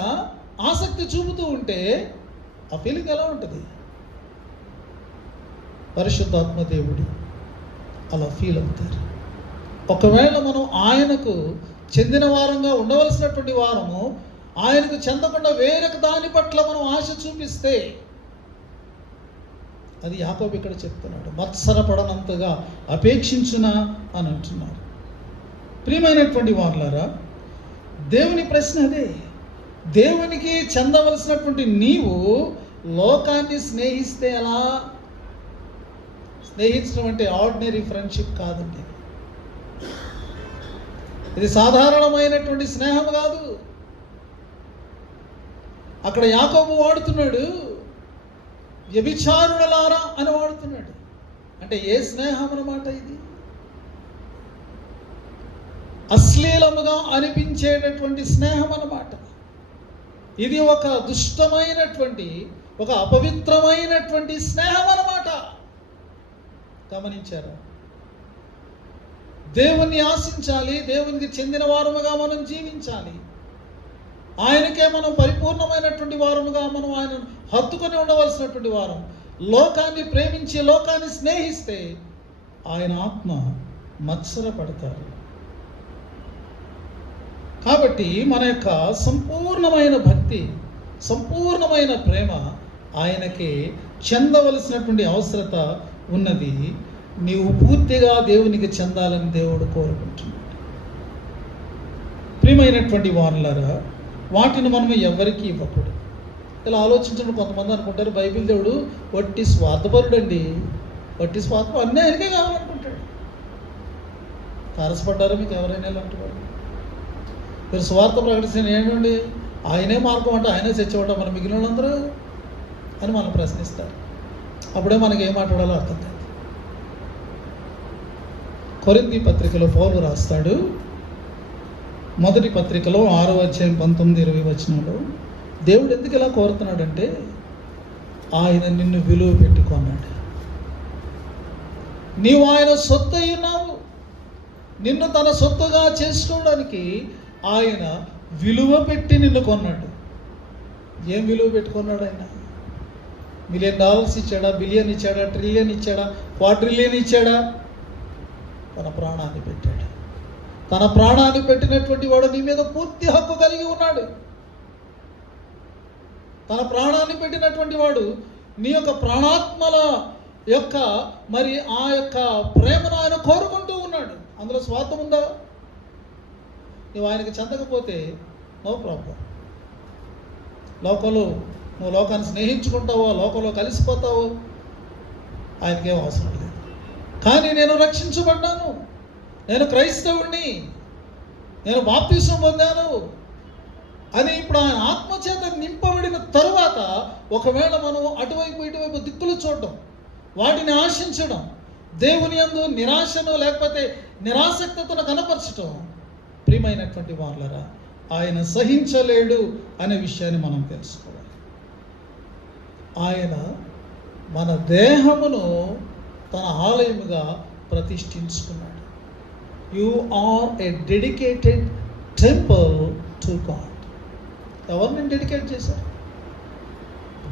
ఆసక్తి చూపుతూ ఉంటే ఆ ఫీలింగ్ ఎలా ఉంటుంది? పరిశుద్ధాత్మ దేవుడు అలా ఫీల్ అవుతారు. ఒకవేళ మనం ఆయనకు చెందిన వారంగా ఉండవలసినటువంటి వారము ఆయనకు చెందకుండా వేరొక దాని పట్ల మనం ఆశ చూపిస్తే, అది యాకోబు ఇక్కడ చెప్తున్నాడు, మత్సరపడనంతగా అపేక్షించునా అని అంటున్నారు. ప్రియమైనటువంటి వారులారా, దేవుని ప్రశ్న అదే. దేవునికి చెందవలసినటువంటి నీవు లోకాన్ని స్నేహిస్తే ఎలా? స్నేహించడం అంటే ఆర్డినరీ ఫ్రెండ్షిప్ కాదండి. ఇది సాధారణమైనటువంటి స్నేహం కాదు. అక్కడ యాకోబు వాడుతున్నాడు వ్యభిచారులారా అని వాడుతున్నాడు. అంటే ఏ స్నేహం అన్నమాట ఇది? అశ్లీలముగా అనిపించేటటువంటి స్నేహం అన్నమాట. ఇది ఒక దుష్టమైనటువంటి, ఒక అపవిత్రమైనటువంటి స్నేహం అన్నమాట. గమనించారా? దేవుణ్ణి ఆశించాలి, దేవునికి చెందిన వారముగా మనం జీవించాలి, ఆయనకే మనం పరిపూర్ణమైనటువంటి వారముగా మనం ఆయన హత్తుకొని ఉండవలసినటువంటి వారం. లోకాన్ని ప్రేమించి లోకాన్ని స్నేహిస్తే ఆయన ఆత్మ మత్సరపడతారు. కాబట్టి మన యొక్క సంపూర్ణమైన భక్తి, సంపూర్ణమైన ప్రేమ ఆయనకి చెందవలసినటువంటి అవసరత ఉన్నది. నీవు పూర్తిగా దేవునికి చెందాలని దేవుడు కోరుకుంటున్నాడు. ప్రియమైనటువంటి వారులారా, వాటిని మనం ఎవరికి ఇవ్వకూడదు. ఇలా ఆలోచించడం కొంతమంది అనుకుంటారు బైబిల్ దేవుడు వట్టి స్వార్థపరుడు అండి, వట్టి స్వార్థం అన్నీ ఆయనకే కావాలనుకుంటాడు. తారసపడ్డారు మీకు ఎవరైనా ఇలాంటి వాళ్ళు? మీరు స్వార్థ ప్రకటించిన ఏమండి, ఆయనే మార్గం అంటే ఆయనే చచ్చేవాట, మన మిగిలిన వాళ్ళందరూ అని మనం ప్రశ్నిస్తారు. అప్పుడే మనకి ఏం మాట్లాడాలో అర్థం కాదు. కొరింథీ పత్రికలో పౌలు రాస్తాడు, మొదటి పత్రికలో 6వ అధ్యాయం 19-20 వచనంలో, దేవుడు ఎందుకు ఇలా కోరుతున్నాడంటే ఆయన నిన్ను విలువ పెట్టుకున్నాడు. నీవు ఆయన సొత్తు అయి ఉన్నావు. నిన్ను తన సొత్తుగా చేసుకోవడానికి ఆయన విలువ పెట్టి నిన్ను కొన్నాడు. ఏం విలువ పెట్టుకున్నాడు ఆయన? $1 మిలియన్ ఇచ్చాడా? బిలియన్ ఇచ్చాడా? ట్రిలియన్ ఇచ్చాడా? క్వాడ్రిలియన్ ఇచ్చాడా? తన ప్రాణాన్ని పెట్టాడు. తన ప్రాణాన్ని పెట్టినటువంటి వాడు నీ మీద పూర్తి హక్కు కలిగి ఉన్నాడు. తన ప్రాణాన్ని పెట్టినటువంటి వాడు నీ యొక్క ప్రాణాత్మల యొక్క మరి ఆ యొక్క ప్రేమను ఆయన కోరుకుంటూ ఉన్నాడు. అందులో స్వార్థం ఉందా? నువ్వు ఆయనకి చెందకపోతే నో ప్రాబ్లం. లోకంలో నువ్వు లోకాన్ని స్నేహించుకుంటావో, లోకంలో కలిసిపోతావో ఆయనకేం అవసరం లేదు. కానీ నేను రక్షించబడ్డాను, నేను క్రైస్తవుడిని, నేను బాప్తిసం పొందాను అని ఇప్పుడు ఆయన ఆత్మచేత నింపబడిన తరువాత ఒకవేళ మనం అటువైపు ఇటువైపు దిక్కులు చూడడం, వాటిని ఆశించడం, దేవుని యందు నిరాశను లేకపోతే నిరాసక్తతను కనపరచడం, ప్రియమైనటువంటి వారులారా, ఆయన సహించలేడు అనే విషయాన్ని మనం తెలుసుకోవాలి. ఆయన మన దేహమును తన ఆలయముగా ప్రతిష్ఠించుకున్నాడు. You are a dedicated temple to God. ఎవరు నేను డెడికేట్ చేశారు?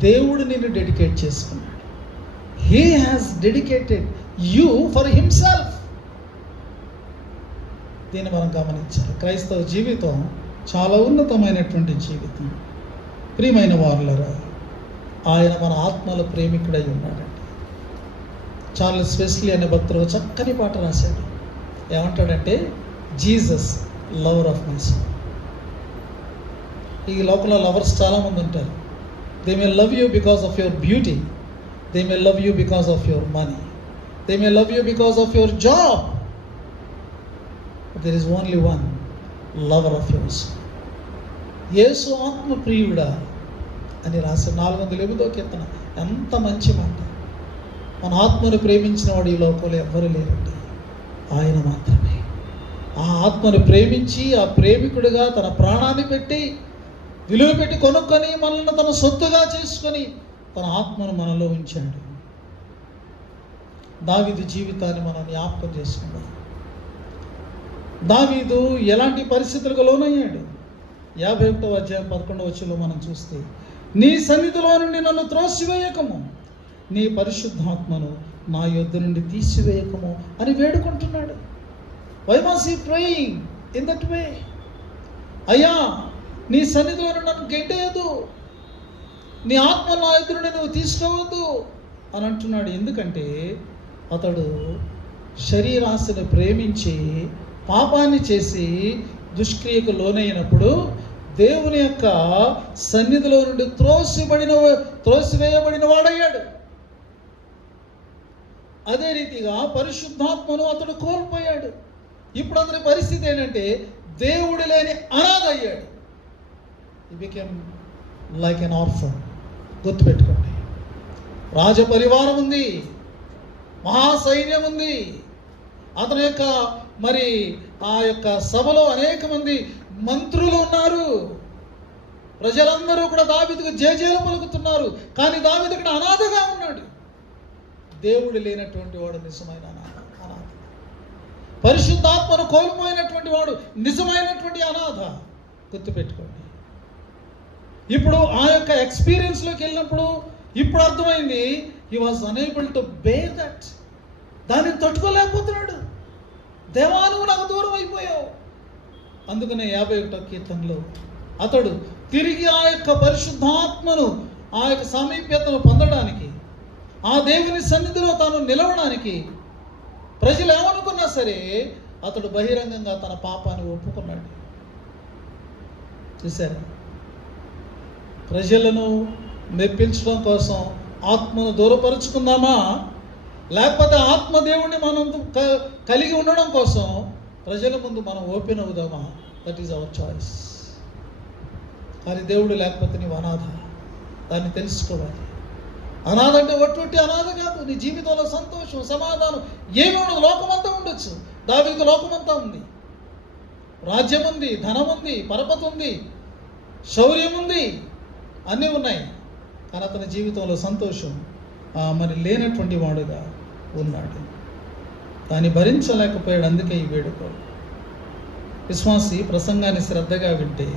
దేవుడు నిన్ను డెడికేట్ చేసుకున్నాడు. He has dedicated you for himself. దీన్ని మనం గమనించాలి. క్రైస్తవ జీవితం చాలా ఉన్నతమైనటువంటి జీవితం. ప్రియమైన వారులారా, ఆయన మన ఆత్మల ప్రేమికుడై ఉన్నాడండి. చార్లెస్ వెస్లీ అనే భక్తుడు చక్కని పాట రాశాడు. ఏమంటాడంటే, Jesus lover of my soul. ఈ లోకంలో లవర్స్ చాలామంది ఉంటారు. They may love you because of your beauty, they may love you because of your money, they may love you because of your job. There is only one lover of your soul. యేసు ఆత్మ ప్రియుడా అని రాసే 408వ కీర్తన. ఎంత మంచి మాట. మన ఆత్మను ప్రేమించిన వాడు ఈ లోకంలో ఎవ్వరూ లేరండి, ఆయన మాత్రమే. ఆ ఆత్మను ప్రేమించి ఆ ప్రేమికుడిగా తన ప్రాణాన్ని పెట్టి విలువ పెట్టి కొనుక్కొని మనల్ని తన సొత్తుగా చేసుకొని తన ఆత్మను మనలో ఉంచాడు. దావీదు జీవితాన్ని మనం జ్ఞాపకం చేసుకుందాం. దావీదు ఎలాంటి పరిస్థితులకు లోనయ్యాడు? 51వ అధ్యాయం 11వ వచనంలో మనం చూస్తే, నీ సన్నిధిలో నుండి నన్ను త్రోసివేయకము, నీ పరిశుద్ధాత్మను నా యొద్ద నుండి తీసివేయకము అని వేడుకుంటున్నాడు. Why was he praying in that way? అయ్యా, నీ సన్నిధిలో నన్ను గెంటేయదు, నీ ఆత్మ నా యొద్ద నుండి నువ్వు తీసుకోవద్దు అని అంటున్నాడు. ఎందుకంటే అతడు శరీరాశను ప్రేమించి పాపాన్ని చేసి దుష్క్రియకు లోనైనప్పుడు దేవుని యొక్క సన్నిధిలో నుండి త్రోసివేయబడిన వాడయ్యాడు. అదే రీతిగా పరిశుద్ధాత్మను అతడు కోల్పోయాడు. ఇప్పుడు అతని పరిస్థితి ఏంటంటే దేవుడు లేని అనాథ అయ్యాడు. He became like an orphan. గుర్తుపెట్టుకోండి, రాజపరివారం ఉంది, మహాసైన్యం ఉంది, అతని యొక్క ఆ యొక్క సభలో అనేక మంది మంత్రులు ఉన్నారు, ప్రజలందరూ కూడా దావీదుకు జయజయలు పలుకుతున్నారు. కానీ దావీదు ఇక్కడ అనాథగా ఉన్నాడు. దేవుడు లేనటువంటి వాడు నిజమైన అనాథ. పరిశుద్ధాత్మను కోల్పోయినటువంటి వాడు నిజమైనటువంటి అనాథ. గుర్తుపెట్టుకోండి. ఇప్పుడు ఆ యొక్క ఎక్స్పీరియన్స్లోకి వెళ్ళినప్పుడు ఇప్పుడు అర్థమైంది, he was unable to bear that. దాన్ని తట్టుకోలేకపోతున్నాడు. దేవా, నువ్వు నాకు దూరం అయిపోయావు. అందుకనే 51వ కీర్తనలో అతడు తిరిగి ఆ యొక్క పరిశుద్ధాత్మను, ఆ యొక్క సామీప్యతను పొందడానికి, ఆ దేవుని సన్నిధిలో తాను నిలవడానికి ప్రజలు ఏమనుకున్నా సరే అతడు బహిరంగంగా తన పాపాన్ని ఒప్పుకున్నాడు. చూశారా? ప్రజలను మెప్పించడం కోసం ఆత్మను దూరపరుచుకుందామా, లేకపోతే ఆత్మదేవుడిని మనం కలిగి ఉండడం కోసం ప్రజల ముందు మనం ఓపెన్ అవుదామా? That is our choice. కానీ దేవుడు లేకపోతే నీవు అనాథ. దాన్ని తెలుసుకోవాలి. అనాథ అంటే ఒట్టి అనాథ కాదు. నీ జీవితంలో సంతోషం, సమాధానం ఏమి ఉండదు. లోకమంతా ఉండొచ్చు. దావీదు లోకమంతా ఉంది, రాజ్యం ఉంది, ధనం ఉంది, పరపతి ఉంది, శౌర్యం ఉంది, అన్నీ ఉన్నాయి. కానీ అతని జీవితంలో సంతోషం లేనటువంటి వాడుగా ఉన్నాడు. దాన్ని భరించలేకపోయాడు. అందుకే ఈ వేడుక. విశ్వాసి ప్రసంగాన్ని శ్రద్ధగా వింటే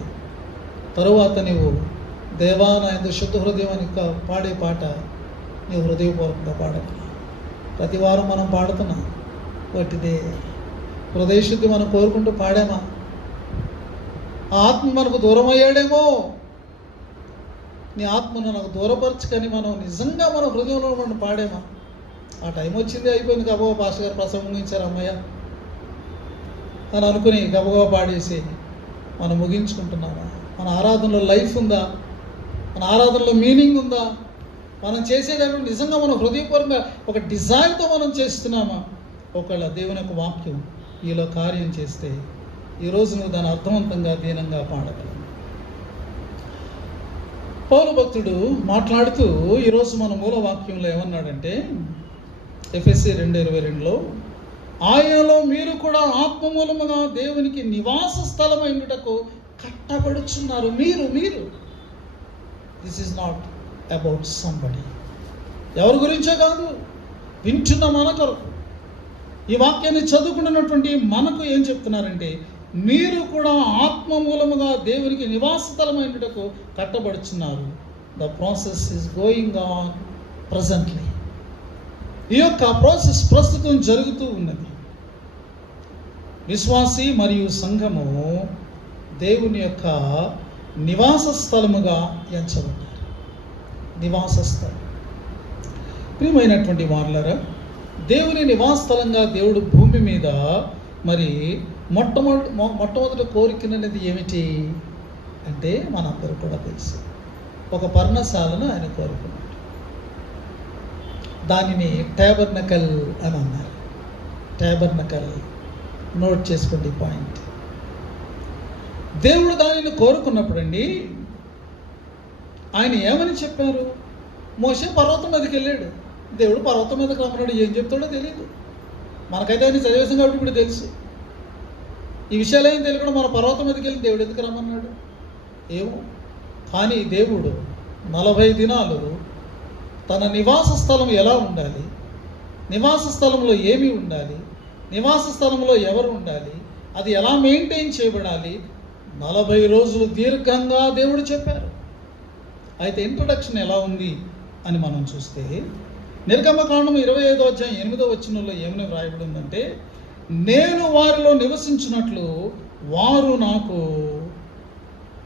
తరువాత నీవు దేవా నా యందు శుద్ధ హృదయం అని పాడే పాట నీవు హృదయపూర్వకంగా పాడగలవు. ప్రతి వారం మనం పాడుతున్నాం. వాటిదే హృదయశుద్ధి మనం కోరుకుంటూ పాడామా? ఆ ఆత్మ మనకు దూరం అయ్యాడేమో. నీ ఆత్మను నాకు దూరపరచుకొని మనం నిజంగా మన హృదయంలో మనం పాడేమా? ఆ టైం వచ్చింది, అయిపోయింది, గబగబా పాస్టర్ గారు ప్రసంగం ముగించారు అమ్మయ్య అని అనుకుని గబగబా పాడేసి మనం ముగించుకుంటున్నామా? మన ఆరాధనలో లైఫ్ ఉందా? మన ఆరాధనలో మీనింగ్ ఉందా? మనం చేసేదాన్ని నిజంగా మనం హృదయపూర్వకంగా ఒక డిజైర్తో మనం చేస్తున్నామా? ఒకవేళ దేవుని యొక్క వాక్యం ఈలో కార్యం చేస్తే ఈరోజు నువ్వు దాన్ని అర్థవంతంగా దీనంగా పాడగలవు. పౌలు భక్తుడు మాట్లాడుతూ ఈరోజు మన మూల వాక్యంలో ఏమన్నాడంటే ఎఫెసీ 2:22లో, ఆయనలో మీరు కూడా ఆత్మ మూలముగా దేవునికి నివాస స్థలమైనటకు కట్టబడుచున్నారు. మీరు this is not about somebody. ఎవరి గురించో కాదు, వింటున్న మన కొరకు. ఈ వాక్యాన్ని చదువుకుంటున్నటువంటి మనకు ఏం చెప్తున్నారంటే, మీరు కూడా ఆత్మ మూలముగా దేవునికి నివాస స్థలమైనటకు కట్టబడుచున్నారు. The process is going on presently. ఈ యొక్క ప్రాసెస్ ప్రస్తుతం జరుగుతూ ఉన్నది. విశ్వాసి మరియు సంఘము దేవుని యొక్క నివాస స్థలముగా ఎంచబడ్డారు. నివాస స్థలం. ప్రియమైనటువంటి వారలారా, దేవుని నివాస స్థలంగా దేవుడు భూమి మీద మొట్టమొదటి కోరికననేది ఏమిటి అంటే మనందరూ కూడా తెలుసు. ఒక పర్ణశాలను ఆయన కోరుకున్నాడు. దానిని ట్యాబర్నకల్ అని అన్నారు. ట్యాబర్నకల్, నోట్ చేసుకోండి పాయింట్. దేవుడు దానిని కోరుకున్నప్పుడు అండి ఆయన ఏమని చెప్పారు? మోషే పర్వతం మీదకి వెళ్ళాడు. దేవుడు పర్వతం మీదకి రమ్మన్నాడు. ఏం చెప్తాడో తెలియదు. మనకైతే ఆయన చదివేసాం కాబట్టి ఇప్పుడు తెలుసు. ఈ విషయాలు ఏం తెలియకుండా మన పర్వతం మీదకి వెళ్ళి దేవుడు ఎందుకు రమ్మన్నాడు ఏమో. కానీ దేవుడు 40 దినాలు తన నివాస స్థలం ఎలా ఉండాలి, నివాస స్థలంలో ఏమి ఉండాలి, నివాస స్థలంలో ఎవరు ఉండాలి, అది ఎలా మెయింటైన్ చేయబడాలి, 40 రోజులు దీర్ఘంగా దేవుడు చెప్పారు. అయితే ఇంట్రొడక్షన్ ఎలా ఉంది అని మనం చూస్తే, నిర్గమకాండం 25వ అధ్యాయం 8వ వచనంలో ఏమని వ్రాయబడి ఉందంటే, నేను వారిలో నివసించినట్లు వారు నాకు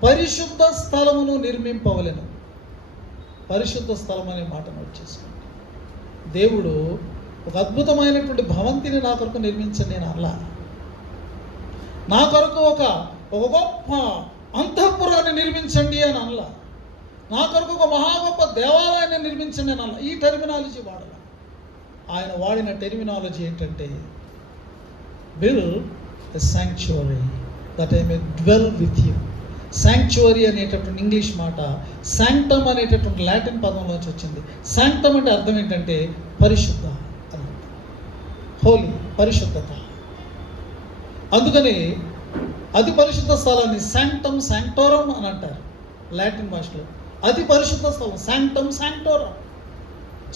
పరిశుద్ధ స్థలమును నిర్మింపవలెను. పరిశుద్ధ స్థలం అనే మాట నోట్ చేసుకోండి. దేవుడు ఒక అద్భుతమైనటువంటి భవంతిని నా కొరకు నిర్మించండి నేను అలా, నా కొరకు ఒక గొప్ప అంతఃపురాన్ని నిర్మించండి అని అనలా, నా కొరకు ఒక మహా గొప్ప దేవాలయాన్ని నిర్మించండి అని అనలా. ఈ టెర్మినాలజీ వాడాల. ఆయన వాడిన టెర్మినాలజీ ఏంటంటే, build a sanctuary that I may dwell with you. Sanctuary అనేటటువంటి ఇంగ్లీష్ మాట శాంక్టమ్ అనేటటువంటి లాటిన్ పదంలోంచి వచ్చింది. శాంక్టమ్ అంటే అర్థం ఏంటంటే పరిశుద్ధ అని, హోలీ, పరిశుద్ధత. అందుకని అతి పరిశుద్ధ స్థలాన్ని శాంక్టమ్ శాంక్టోరం అని అంటారు లాటిన్ భాషలో. అతి పరిశుద్ధ స్థలం శాంక్టమ్ శాంక్టోరం.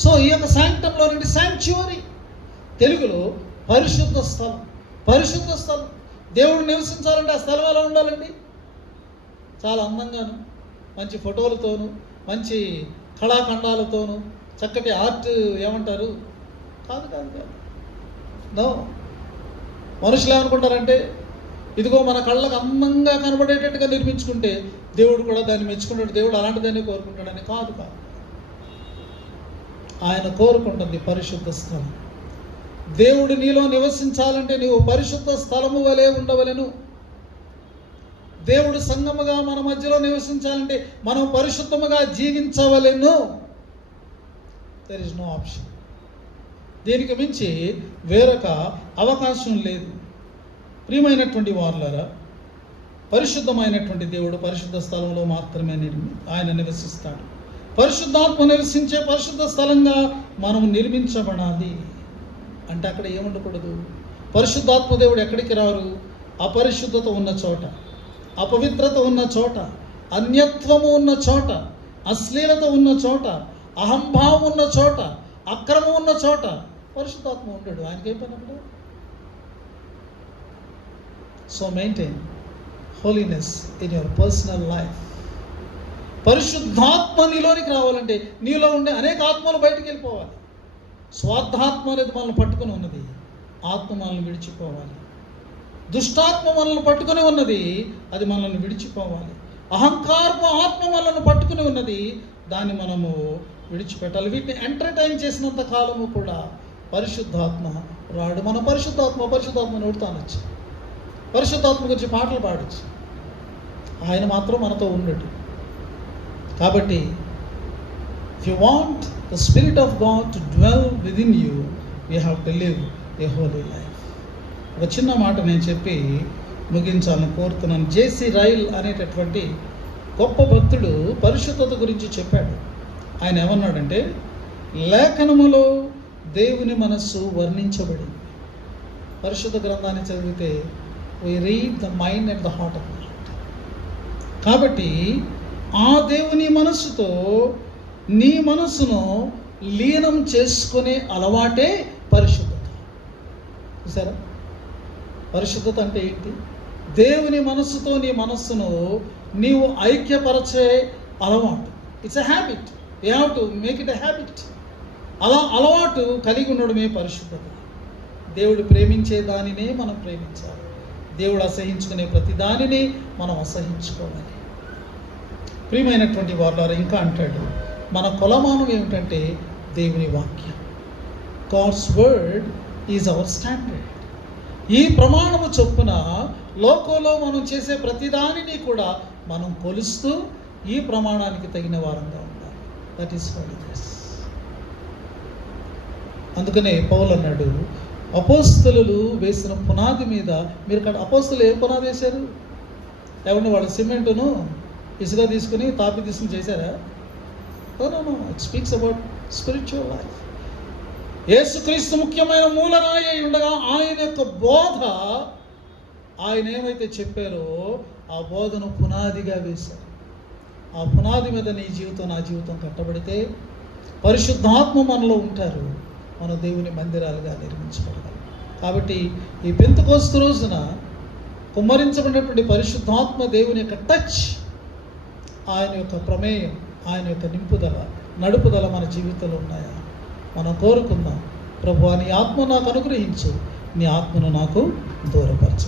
సో ఈ యొక్క శాంక్టంలో నుండి శాంక్చువరీ, తెలుగులో పరిశుద్ధ స్థలం. పరిశుద్ధ స్థలం, దేవుడు నివసించాలంటే ఆ స్థలం ఎలా ఉండాలండి? చాలా అందంగాను, మంచి ఫోటోలతోనూ, మంచి కళాఖండాలతోనూ, చక్కటి ఆర్ట్ ఏమంటారు, కాదు కాదు కాదు నో. మనుషులు ఏమనుకుంటారంటే, ఇదిగో మన కళ్ళకు అందంగా కనబడేటట్టుగా నిర్మించుకుంటే దేవుడు కూడా దాన్ని మెచ్చుకుంటాడు, దేవుడు అలాంటి దాన్ని కోరుకుంటాడని. కాదు కాదు, ఆయన కోరుకుంటుంది పరిశుద్ధ స్థలం. దేవుడు నీలో నివసించాలంటే నీవు పరిశుద్ధ స్థలము వలె ఉండవలెను. దేవుడు సంగముగా మన మధ్యలో నివసించాలంటే మనం పరిశుద్ధముగా జీవించవలెను. There is no option. దీనికి మించి వేరొక అవకాశం లేదు. ప్రియమైనటువంటి వారులారా, పరిశుద్ధమైనటువంటి దేవుడు పరిశుద్ధ స్థలంలో మాత్రమే ఆయన నివసిస్తాడు. పరిశుద్ధాత్మ నివసించే పరిశుద్ధ స్థలంగా మనం నిర్మించబడాలి. అంటే అక్కడ ఏముండకూడదు. పరిశుద్ధాత్మ దేవుడు ఎక్కడికి రారు? అపరిశుద్ధత ఉన్న చోట, అపవిత్రత ఉన్న చోట, అన్యత్వము ఉన్న చోట, అశ్లీలత ఉన్న చోట, అహంభావం ఉన్న చోట, అక్రమం ఉన్న చోట పరిశుద్ధాత్మ ఉండడు. ఆయనకేం పని అక్కడ? So maintain holiness in your personal life. పరిశుద్ధాత్మ నీలోనికి రావాలంటే నీలో ఉండే అనేక ఆత్మలు బయటికి వెళ్ళిపోవాలి. స్వార్థాత్మ అనేది మనల్ని పట్టుకుని ఉన్నది, ఆత్మ మనల్ని విడిచిపోవాలి. దుష్టాత్మ మనల్ని పట్టుకుని ఉన్నది, అది మనల్ని విడిచిపోవాలి. అహంకారపు ఆత్మ మనల్ని పట్టుకుని ఉన్నది, దాన్ని మనము విడిచిపెట్టాలి. వీటిని ఎంటర్టైన్ చేసినంత కాలము కూడా పరిశుద్ధాత్మ రాడు. మనం పరిశుద్ధాత్మ నోడుతానొచ్చు, పరిశుద్ధాత్మ గురించి పాటలు పాడచ్చు, ఆయన మాత్రం మనతో ఉండడు. కాబట్టి if you want the Spirit of God to dwell within you, you have to live a holy life. ఒక చిన్న మాట నేను చెప్పి ముగించాలని కోరుతున్నాను. జేసీ రైల్ అనేటటువంటి గొప్ప భక్తుడు పరిశుద్ధత గురించి చెప్పాడు. ఆయన ఏమన్నాడంటే, లేఖనములో దేవుని మనస్సు వర్ణించబడింది. పరిశుద్ధ గ్రంథాన్ని చదివితే we read the mind and the heart of God. కాబట్టి ఆ దేవుని మనస్సుతో నీ మనస్సును లీనం చేసుకునే అలవాటే పరిశుద్ధత. చూసారా, పరిశుద్ధత అంటే ఏంటి? దేవుని మనస్సుతో నీ మనస్సును నీవు ఐక్యపరచే అలవాటు. It's a habit. You have to make it a habit. అలా అలవాటు కలిగి ఉండడమే పరిశుద్ధత. దేవుడు ప్రేమించే దానినే మనం ప్రేమించాలి, దేవుడు అసహించుకునే ప్రతి దానిని మనం అసహించుకోవాలి. ప్రియమైనటువంటి వారులారా, ఇంకా అంటాడు, మన కొలమానం ఏమిటంటే దేవుని వాక్యం. God's word is our standard. ఈ ప్రమాణము చొప్పున లోకంలో మనం చేసే ప్రతిదానిని కూడా మనం కొలుస్తూ ఈ ప్రమాణానికి తగిన వారంగా ఉండాలి. That is holiness. అందుకనే పౌలు అన్నాడు, అపోస్తలులు వేసిన పునాది మీద మీరు ఇక్కడ అపోస్తలు ఏ పునాది వేశారు? ఏమన్నా వాళ్ళు సిమెంటును ఇసుక తీసుకుని తాపి తీసుకుని చేశారా? No. It speaks about spiritual life. Yesukristu ముఖ్యమైన మూలరాయి అయి ఉండగా ఆయన యొక్క బోధ, ఆయన ఏమైతే చెప్పారో ఆ బోధను పునాదిగా వేశారు. ఆ పునాది మీద నీ జీవితం, నా జీవితం కట్టబడితే పరిశుద్ధాత్మ మనలో ఉంటారు, మన దేవుని మందిరాలుగా నిర్మించబడగలం. కాబట్టి ఈ పెంతెకోస్తు రోజున కుమ్మరించబడినటువంటి పరిశుద్ధాత్మ దేవుని యొక్క టచ్, ఆయన యొక్క ప్రమేయం, ఆయన యొక్క నింపుదల, నడుపుదల మన జీవితంలో ఉన్నాయా? మనం కోరుకుందాం, ప్రభువా నీ ఆత్మ నాకు అనుగ్రహించు, నీ ఆత్మను నాకు దూరపరచు.